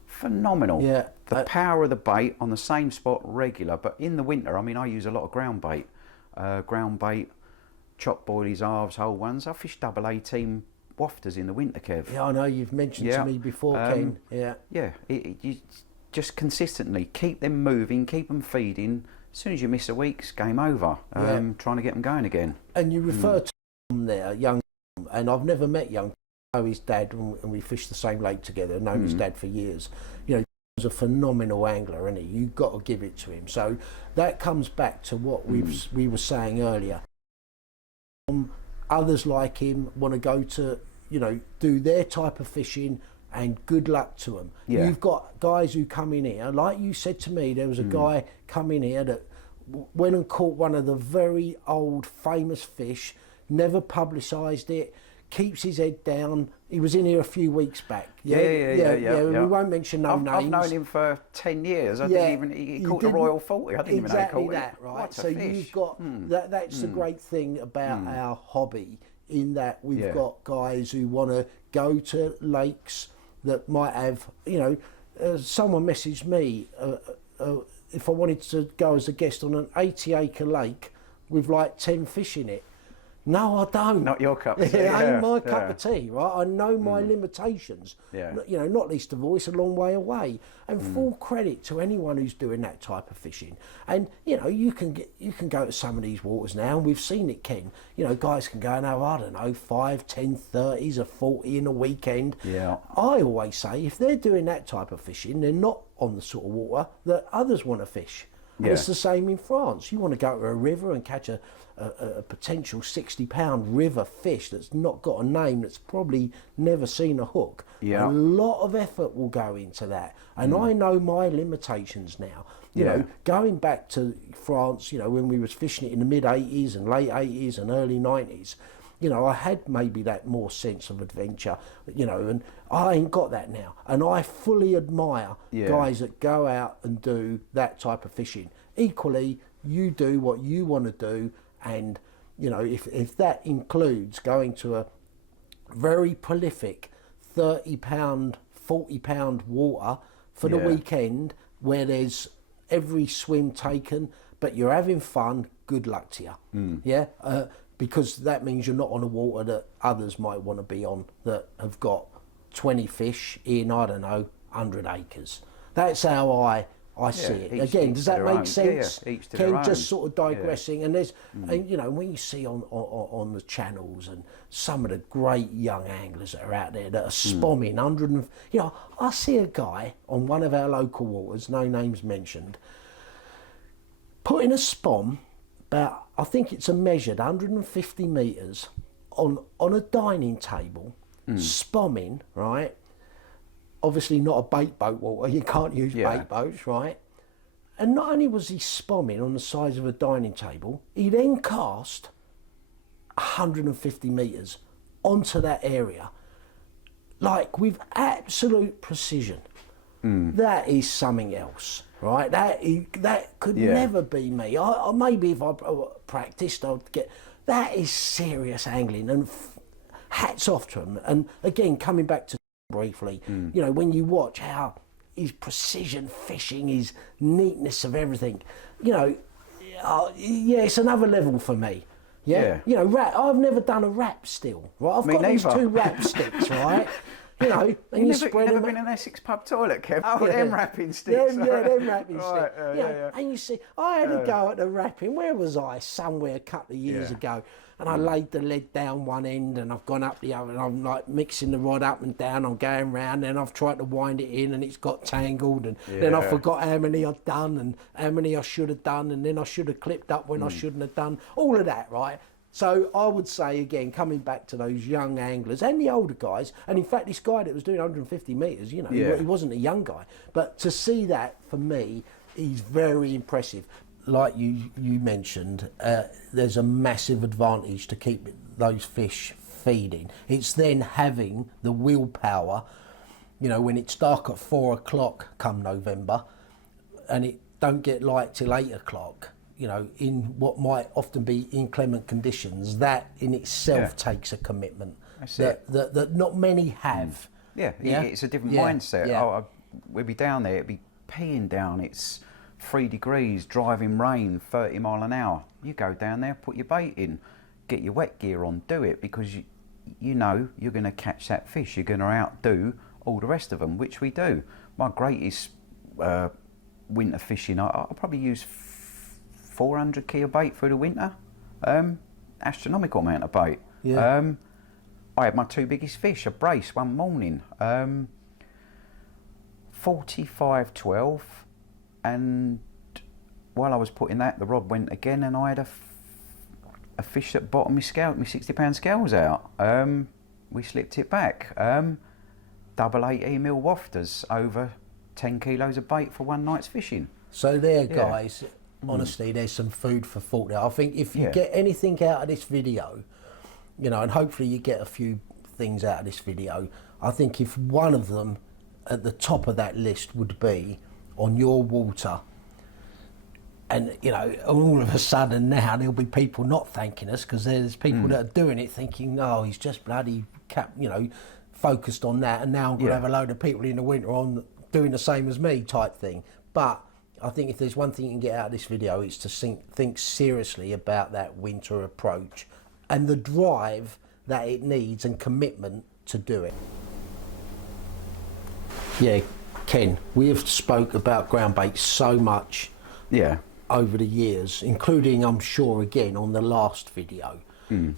Phenomenal. Yeah. The power of the bait on the same spot, regular. But in the winter, I mean, I use a lot of ground bait. Chop boilies, halves, whole ones. I fish double 18 wafters in the winter, Kev. Yeah, I know you've mentioned to me before, Ken. Yeah. Yeah, you just consistently keep them moving, keep them feeding. As soon as you miss a week, it's game over. Trying to get them going again. And you refer to Tom there, young Tom, and I've never met young Tom. I know his dad, and we fished the same lake together. I've known his dad for years. You know, he's a phenomenal angler, isn't he? You've got to give it to him. So that comes back to what we were saying earlier. Others like him want to go to, you know, do their type of fishing, and good luck to them. Yeah. You've got guys who come in here, like you said to me, there was a guy come in here that went and caught one of the very old famous fish, never publicised it, keeps his head down. He was in here a few weeks back. Yeah. We won't mention names. I've known him for 10 years. I didn't even, he caught the Royal 40. I didn't even know he caught that, it. right? What a so fish. You've got that's the great thing about our hobby, in that we've got guys who want to go to lakes that might have, you know, someone messaged me if I wanted to go as a guest on an 80-acre lake with like 10 fish in it. No, I don't. Not your cup of tea. It ain't my cup of tea, right? I know my limitations. Yeah. You know, not least of all, it's a long way away. And full credit to anyone who's doing that type of fishing. And you know, you can go to some of these waters now, and we've seen it, Ken. You know, guys can go and have, I don't know, 5, 10, 30s, a 40 in a weekend. Yeah. I always say, if they're doing that type of fishing, they're not on the sort of water that others want to fish. And it's the same in France. You want to go to a river and catch a potential 60-pound river fish that's not got a name, that's probably never seen a hook. Yeah. A lot of effort will go into that. And I know my limitations now. You know, going back to France, you know, when we was fishing it in the mid-80s and late 80s and early 90s, you know, I had maybe that more sense of adventure, you know, and I ain't got that now. And I fully admire guys that go out and do that type of fishing. Equally, you do what you want to do, and, you know, if that includes going to a very prolific 30-pound, 40-pound water for the weekend where there's every swim taken, but you're having fun, good luck to you. Because that means you're not on a water that others might want to be on, that have got 20 fish in, I don't know, 100 acres. That's how I see it. Again, does that make sense? Each to their own. Just sort of digressing, and there's, and you know, when you see on the channels and some of the great young anglers that are out there that are spomming 100, and you know, I see a guy on one of our local waters, no names mentioned, putting a spom about, I think it's a measured 150 metres on a dining table, spomming, right? Obviously not a bait boat water, you can't use bait boats, right? And not only was he spomming on the size of a dining table, he then cast 150 metres onto that area, like with absolute precision. That is something else, right? That could never be me. I maybe if I practiced, I'd get. That is serious angling, and hats off to him. And again, coming back to briefly, you know, when you watch how his precision fishing, his neatness of everything, you know, it's another level for me. You know, I've never done a wrap still, right? I've got these 2 wrap sticks, right? You know, and you spread them. Never been in an Essex pub toilet, Kev? Oh, them wrapping sticks. Them wrapping sticks. And you see, I had a go at the wrapping. Where was I? Somewhere a couple of years ago. And I laid the lead down one end, and I've gone up the other, and I'm like mixing the rod up and down. I'm going round, and I've tried to wind it in, and it's got tangled, and then I forgot how many I'd done and how many I should have done, and then I should have clipped up when I shouldn't have done. All of that, right? So I would say, again, coming back to those young anglers and the older guys, and in fact this guy that was doing 150 metres, you know, he wasn't a young guy, but to see that, for me, is very impressive. Like you mentioned, there's a massive advantage to keep those fish feeding. It's then having the willpower, you know, when it's dark at 4 o'clock come November, and it don't get light till 8 o'clock, you know, in what might often be inclement conditions, that in itself takes a commitment that not many have. Yeah, it's a different mindset. Yeah. We'd be down there, it'd be peeing down, it's 3 degrees, driving rain, 30 mile an hour. You go down there, put your bait in, get your wet gear on, do it, because you know you're going to catch that fish. You're going to outdo all the rest of them, which we do. My greatest winter fishing, I'll probably use 400 kilo bait through the winter. Astronomical amount of bait. Yeah. I had my 2 biggest fish, a brace, one morning. 45-12, and while I was putting that, the rod went again, and I had a fish that bottomed my scale, my 60-pound scales out. We slipped it back. Double 18mm wafters, over 10 kilos of bait for one night's fishing. So there, guys, honestly, there's some food for thought there. I think if you get anything out of this video, you know, and hopefully you get a few things out of this video, I think if one of them at the top of that list would be on your water, and you know, all of a sudden now there'll be people not thanking us because there's people that are doing it thinking, oh, he's just bloody focused on that, and now I'm going to have a load of people in the winter on doing the same as me type thing. But I think if there's one thing you can get out of this video, it's to think seriously about that winter approach and the drive that it needs and commitment to do it. Yeah, Ken, we have spoke about ground bait so much over the years, including, I'm sure, again on the last video.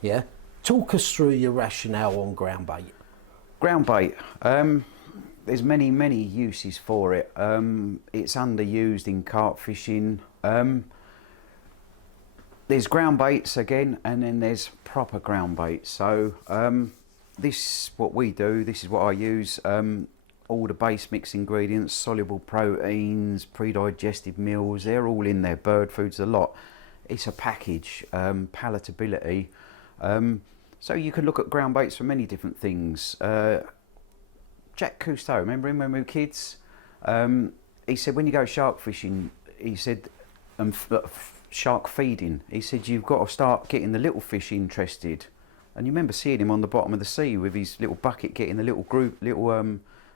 Yeah, talk us through your rationale on ground bait. Ground bait, there's many uses for it. It's underused in carp fishing. There's ground baits again, and then there's proper ground bait. So this what we do, this is what I use. All the base mix ingredients, soluble proteins, pre-digested meals, they're all in there. Bird foods, a lot. It's a package, palatability. So you can look at ground baits for many different things. Jack Cousteau, remember him when we were kids? He said when you go shark fishing, he said, shark feeding, he said you've got to start getting the little fish interested. And you remember seeing him on the bottom of the sea with his little bucket, getting the little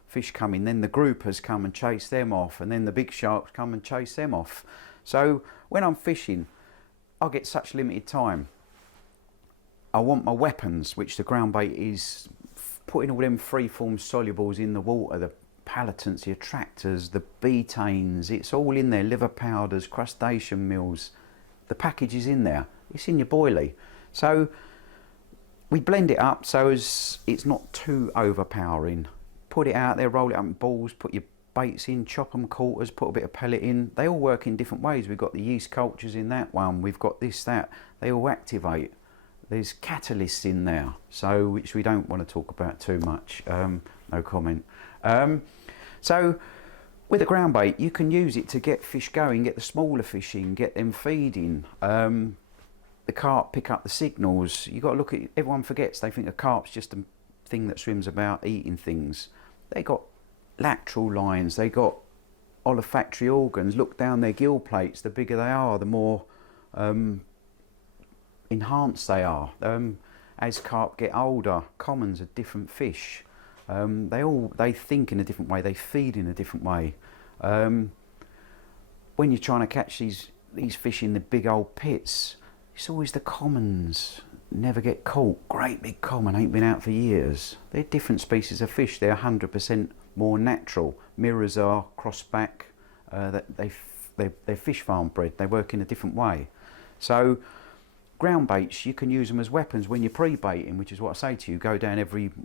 fish coming, then the groupers come and chase them off, and then the big sharks come and chase them off. So when I'm fishing, I get such limited time. I want my weapons, which the ground bait is putting all them free-form solubles in the water, the palatants, the attractors, the betaines, it's all in there, liver powders, crustacean meals. The package is in there, it's in your boilie. So we blend it up so as it's not too overpowering. Put it out there, roll it up in balls, put your baits in, chop them quarters, put a bit of pellet in. They all work in different ways. We've got the yeast cultures in that one, we've got this, that. They all activate. There's catalysts in there, so which we don't want to talk about too much. No comment. So with a ground bait, you can use it to get fish going, get the smaller fish in, get them feeding. The carp pick up the signals. You got to look at. Everyone forgets. They think a carp's just a thing that swims about eating things. They got lateral lines. They got olfactory organs. Look down their gill plates. The bigger they are, the more enhanced they are. As carp get older, commons are different fish. They think in a different way. They feed in a different way. When you're trying to catch these fish in the big old pits, it's always the commons. Never get caught. Great big common, ain't been out for years. They're different species of fish. They're 100% more natural. Mirrors are crossback. They're fish farm bred. They work in a different way. So ground baits, you can use them as weapons when you're pre-baiting, which is what I say to you. Go down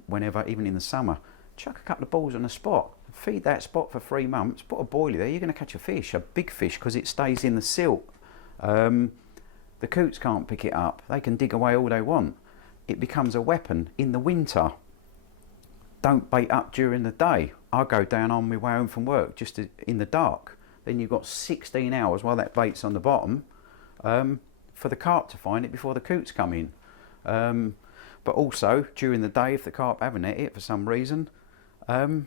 whenever, even in the summer, chuck a couple of balls on a spot, feed that spot for 3 months, put a boilie there, you're going to catch a big fish, because it stays in the silt. The coots can't pick it up. They can dig away all they want. It becomes a weapon in the winter. Don't bait up during the day. I go down on my way home from work just in the dark. Then you've got 16 hours while that bait's on the bottom for the carp to find it before the coots come in. But also during the day, if the carp haven't ate it for some reason, the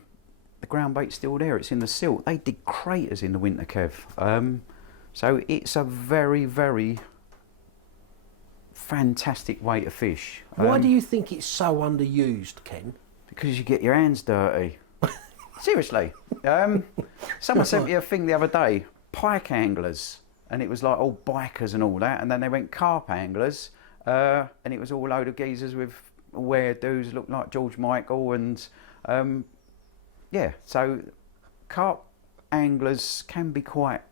ground bait's still there. It's in the silt. They dig craters in the winter, Kev. So it's a very, very fantastic way to fish. Why do you think it's so underused, Ken? Because you get your hands dirty. Seriously. Someone sent me a thing the other day, pike anglers, and it was like all bikers and all that, and then they went carp anglers, and it was all a load of geezers with weirdos, looked like George Michael, and yeah, so carp anglers can be quite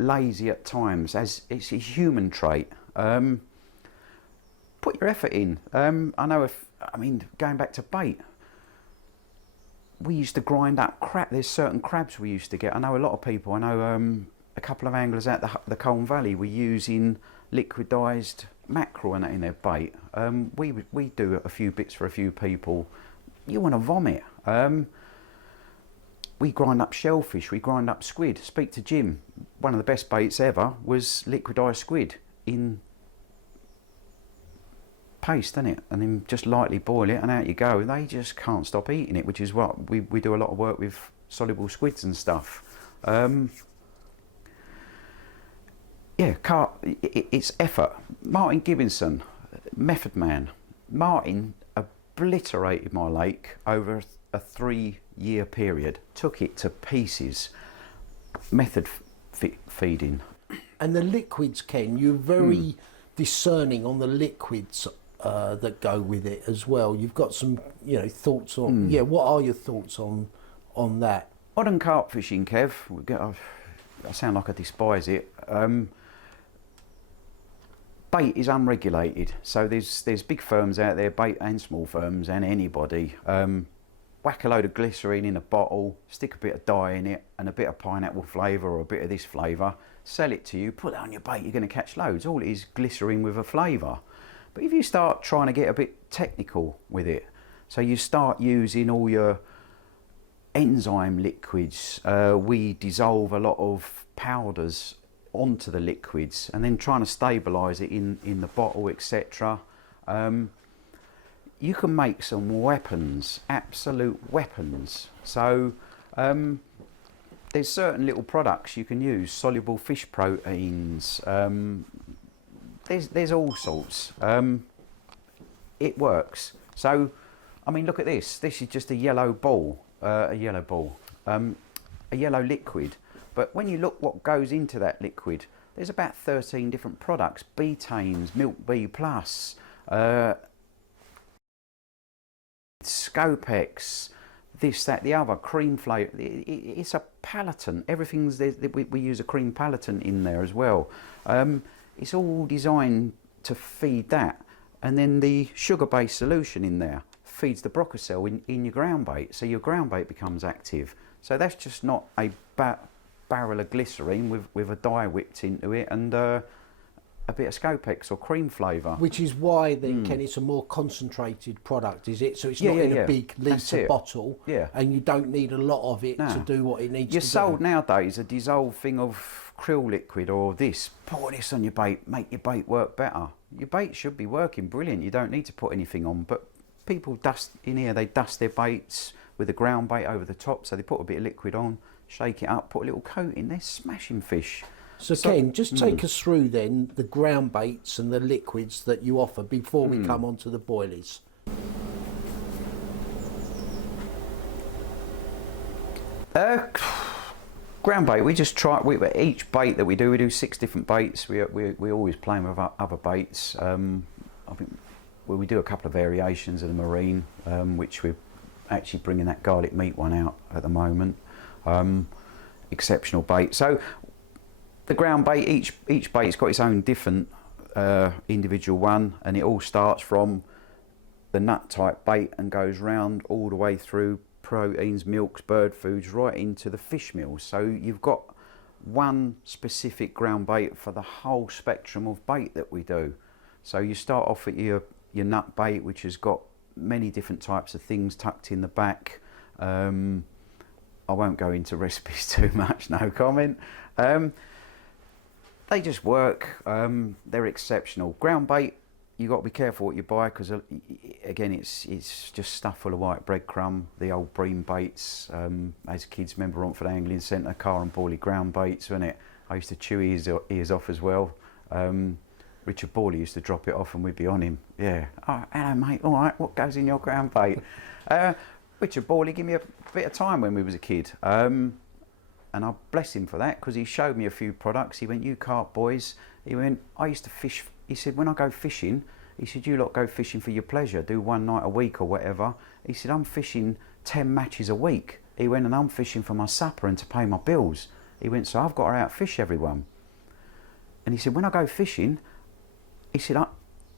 lazy at times, as it's a human trait. Put your effort in. I know going back to bait, we used to grind up crab. There's certain crabs we used to get. I know a lot of people. I know a couple of anglers out the Colne Valley were using liquidised mackerel and that in their bait. We do a few bits for a few people. You want to vomit. We grind up shellfish. We grind up squid. Speak to Jim. One of the best baits ever was liquidised squid in paste, isn't it? And then just lightly boil it and out you go. They just can't stop eating it, which is what we do a lot of work with soluble squids and stuff. Yeah, it's effort. Martin Gibbinson, method man. Martin obliterated my lake over a 3-year period, took it to pieces. Method feeding. And the liquids, Ken, you're very discerning on the liquids that go with it as well. You've got some, thoughts on. Yeah, what are your thoughts on that? Modern carp fishing, Kev. I sound like I despise it. Bait is unregulated, so there's big firms out there, bait and small firms, and anybody. Whack a load of glycerine in a bottle, stick a bit of dye in it, and a bit of pineapple flavour or a bit of this flavour. Sell it to you, put that on your bait, you're going to catch loads. All it is glycerine with a flavour. But if you start trying to get a bit technical with it, so you start using all your enzyme liquids, we dissolve a lot of powders onto the liquids and then trying to stabilise it in the bottle, etc. You can make some weapons, absolute weapons. So there's certain little products you can use, soluble fish proteins, there's all sorts. It works. So, look at this. This is just a yellow ball, a yellow liquid. But when you look what goes into that liquid, there's about 13 different products, betaines, milk B+, Scopex, this, that, the other, cream flavour. It's a palatant. Everything's there. We use a cream palatant in there as well. It's all designed to feed that. And then the sugar-based solution in there feeds the brocacell in your ground bait. So your ground bait becomes active. So that's just not a barrel of glycerine with a dye whipped into it and a bit of Scopex or cream flavour. Which is why then, Ken, it's a more concentrated product, is it? So it's not in a big litre bottle, and you don't need a lot of it to do what it needs to do. You're sold nowadays a dissolved thing of krill liquid or this. Pour this on your bait, make your bait work better. Your bait should be working brilliant. You don't need to put anything on, but people dust in here, they dust their baits with a ground bait over the top, so they put a bit of liquid on, shake it up, put a little coat in, they're smashing fish. So Ken, just take us through then the ground baits and the liquids that you offer before we come on to the boilies. Ground bait, we just try, each bait that we do 6 different baits. We always playing with other baits. I think we do a couple of variations of the marine, which we're actually bringing that garlic meat one out at the moment. Exceptional bait. So the ground bait, each bait's got its own different individual one, and it all starts from the nut type bait and goes round all the way through proteins, milks, bird foods, right into the fish meals. So you've got one specific ground bait for the whole spectrum of bait that we do. So you start off at your nut bait, which has got many different types of things tucked in the back. I won't go into recipes too much, no comment. They just work. They're exceptional. Ground bait, you've got to be careful what you buy, because again, it's just stuff full of white breadcrumb, the old bream baits. As kids, remember Romford Angling Centre, Car and Borley ground baits, wasn't it? I used to chew his ears off as well. Richard Bawley used to drop it off and we'd be on him. Yeah. Oh, hello mate, all right, what goes in your ground bait? Richard Bawley gave me a bit of time when we was a kid. And I bless him for that, because he showed me a few products. He went, you carp boys. He went, I used to fish. He said, when I go fishing, he said, you lot go fishing for your pleasure, do one night a week or whatever. He said, I'm fishing 10 matches a week. He went, and I'm fishing for my supper and to pay my bills. He went, so I've got to outfish everyone. And he said, when I go fishing, he said,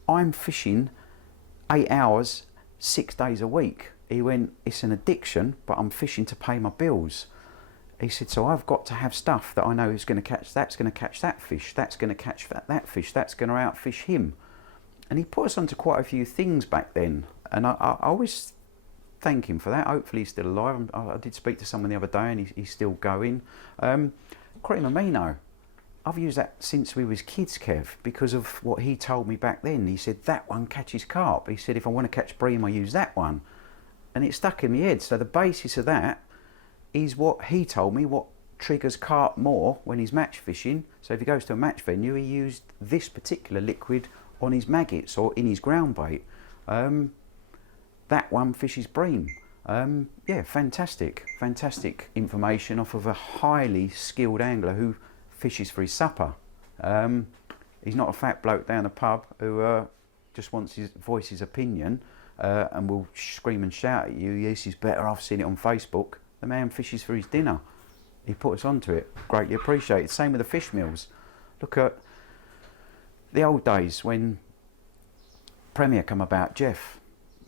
I'm fishing 8 hours, 6 days a week. He went, it's an addiction, but I'm fishing to pay my bills. He said, so I've got to have stuff that I know is going to catch, that's going to catch that fish, that's going to catch that fish, that's going to outfish him. And he put us onto quite a few things back then. And I always thank him for that. Hopefully he's still alive. I did speak to someone the other day and he's still going. Cream amino. I've used that since we was kids, Kev, because of what he told me back then. He said, that one catches carp. He said, if I want to catch bream, I use that one. And it stuck in my head. So the basis of that is what he told me, what triggers carp more when he's match fishing. So if he goes to a match venue, he used this particular liquid on his maggots or in his ground bait. That one fishes bream. Yeah, fantastic information off of a highly skilled angler who fishes for his supper. He's not a fat bloke down the pub who just wants to voice his opinion and will scream and shout at you, this is better, I've seen it on Facebook. The man fishes for his dinner. He put us onto it. Greatly appreciated. Same with the fish meals. Look at the old days when Premier come about. Jeff,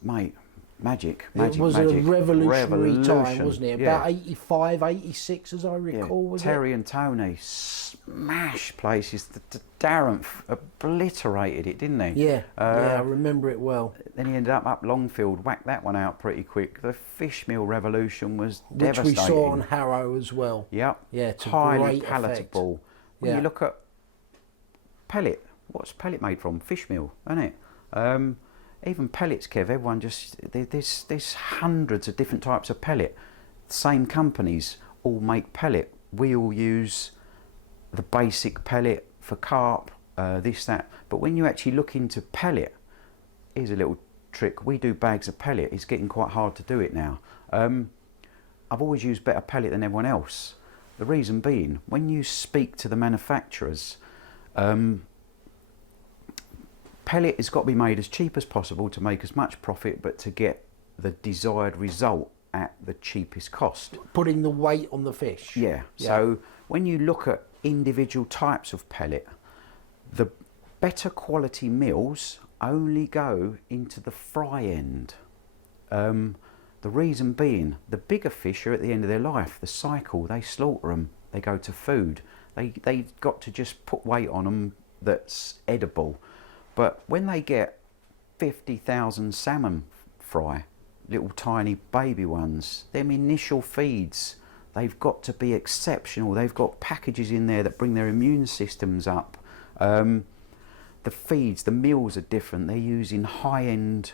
mate, magic. It was a revolutionary time, wasn't it? Yeah. About 85, 86, as I recall, was Terry it? and Tony smash places. Darren obliterated it, didn't he? Yeah, yeah, I remember it well. Then he ended up Longfield, whacked that one out pretty quick. The fish meal revolution was Which devastating. we saw on Harrow as well. Yep. Yeah, to highly great palatable. effect. When Yeah. you look at pellet, what's pellet made from? Fish meal, isn't it? Even pellets, Kev, everyone just, there's hundreds of different types of pellet. Same companies all make pellet. We all use the basic pellet for carp, this, that. But when you actually look into pellet, here's a little trick. We do bags of pellet. It's getting quite hard to do it now. I've always used better pellet than everyone else. The reason being, when you speak to the manufacturers, pellet has got to be made as cheap as possible to make as much profit, but to get the desired result at the cheapest cost. Putting the weight on the fish. Yeah. So when you look at individual types of pellet, the better quality meals only go into the fry end. The reason being, the bigger fish are at the end of their life. The cycle, they slaughter them, they go to food. They've got to just put weight on them that's edible. But when they get 50,000 salmon fry, little tiny baby ones, them initial feeds, they've got to be exceptional. They've got packages in there that bring their immune systems up. The feeds, the meals are different. They're using high-end,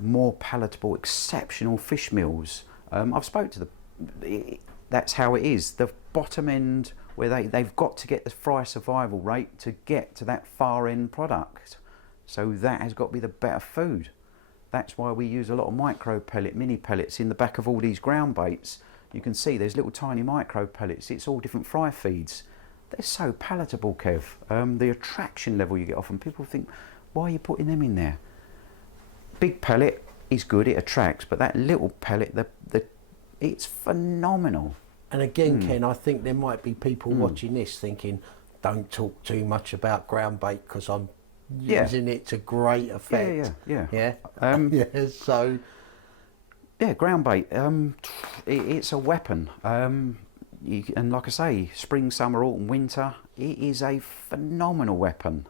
more palatable, exceptional fish meals. I've spoke to that's how it is. The bottom end, where they've got to get the fry survival rate to get to that far end product. So that has got to be the better food. That's why we use a lot of micro pellet, mini pellets in the back of all these ground baits. You can see there's little tiny micro pellets. It's all different fry feeds. They're so palatable, Kev. The attraction level you get off them, people think, why are you putting them in there? Big pellet is good, it attracts, but that little pellet, it's phenomenal. And again, Ken, I think there might be people watching this thinking, don't talk too much about ground bait because I'm using it to great effect. Yeah. So yeah, ground bait. It's a weapon. And like I say, spring, summer, autumn, winter, it is a phenomenal weapon.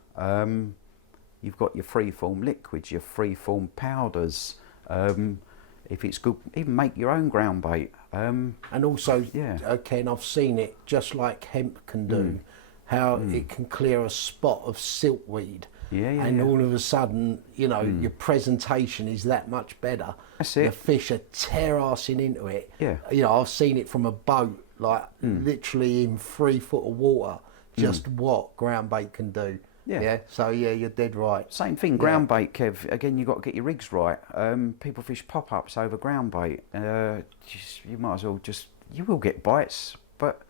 You've got your free-form liquids, your free-form powders. If it's good, even make your own ground bait. And also, Ken, I've seen it just like hemp can do, how it can clear a spot of silkweed. And all of a sudden, you know, your presentation is that much better. That's it. The fish are tear-arsing into it. Yeah. You know, I've seen it from a boat, like literally in 3 foot of water, just what ground bait can do. Yeah. So yeah, you're dead right. Same thing, ground bait, Kev. Again, you've got to get your rigs right. People fish pop-ups over ground bait. You might as well you will get bites, but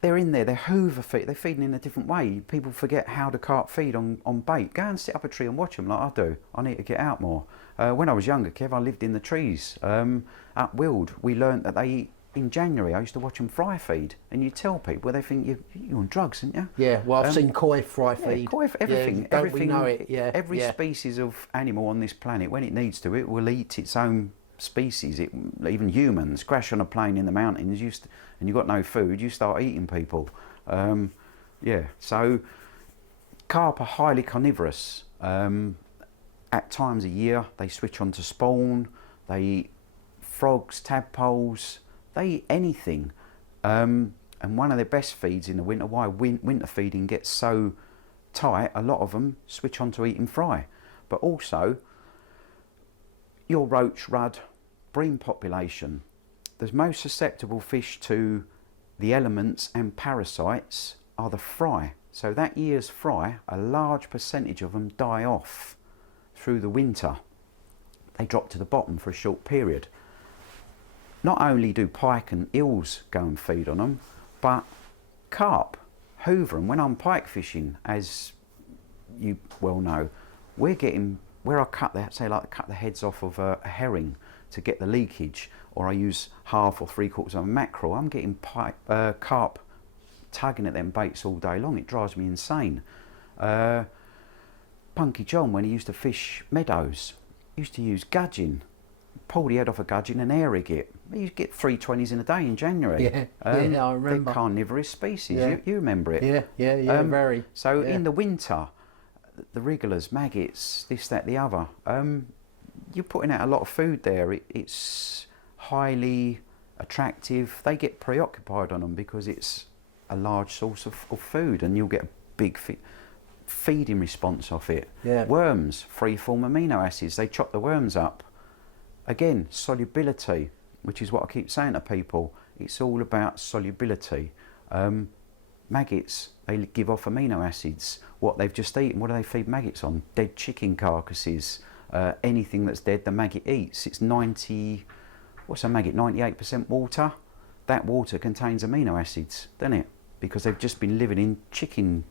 they're in there, they're hoover feed, they're feeding in a different way. People forget how the carp feed on bait. Go and sit up a tree and watch them like I do. I need to get out more. When I was younger, Kev, I lived in the trees up Wild. We learnt that they eat in January. I used to watch them fry feed, and you tell people, they think you're on drugs, aren't you? Yeah, well, I've seen koi fry feed. Koi, everything. Yeah, everything. we know it? Yeah. Every species of animal on this planet, when it needs to, it will eat its own species. Even humans crash on a plane in the mountains, and you've got no food, you start eating people. So carp are highly carnivorous. At times a year, they switch on to spawn. They eat frogs, tadpoles. They eat anything. And one of their best feeds in the winter, why winter feeding gets so tight, a lot of them switch on to eating fry. But also, your roach, rudd, bream population, the most susceptible fish to the elements and parasites are the fry. So that year's fry, a large percentage of them die off through the winter. They drop to the bottom for a short period. Not only do pike and eels go and feed on them, but carp hoover them. When I'm pike fishing, as you well know, we're getting, where I cut the heads off of a herring to get the leakage, or I use half or 3/4 of a mackerel, I'm getting carp tugging at them baits all day long. It drives me insane. Punky John, when he used to fish meadows, used to use gudgeon, pull the head off a gudgeon and air rig it. He used to get 320s in a day in January. Yeah, I remember. They're carnivorous species. Yeah. You remember it? Yeah, very. So in the winter, the wrigglers, maggots, this, that, the other, you're putting out a lot of food there. It's highly attractive. They get preoccupied on them because it's a large source of food, and you'll get a big feeding response off it. Yeah. Worms, free-form amino acids, they chop the worms up. Again, solubility, which is what I keep saying to people. It's all about solubility. Maggots, they give off amino acids. What they've just eaten, what do they feed maggots on? Dead chicken carcasses. Anything that's dead, the maggot eats. It's 98% water. That water contains amino acids, doesn't it? Because they've just been living in chicken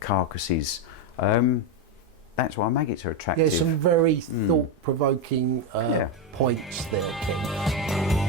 carcasses. That's why maggots are attractive. Yeah, some very thought-provoking points there, Ken.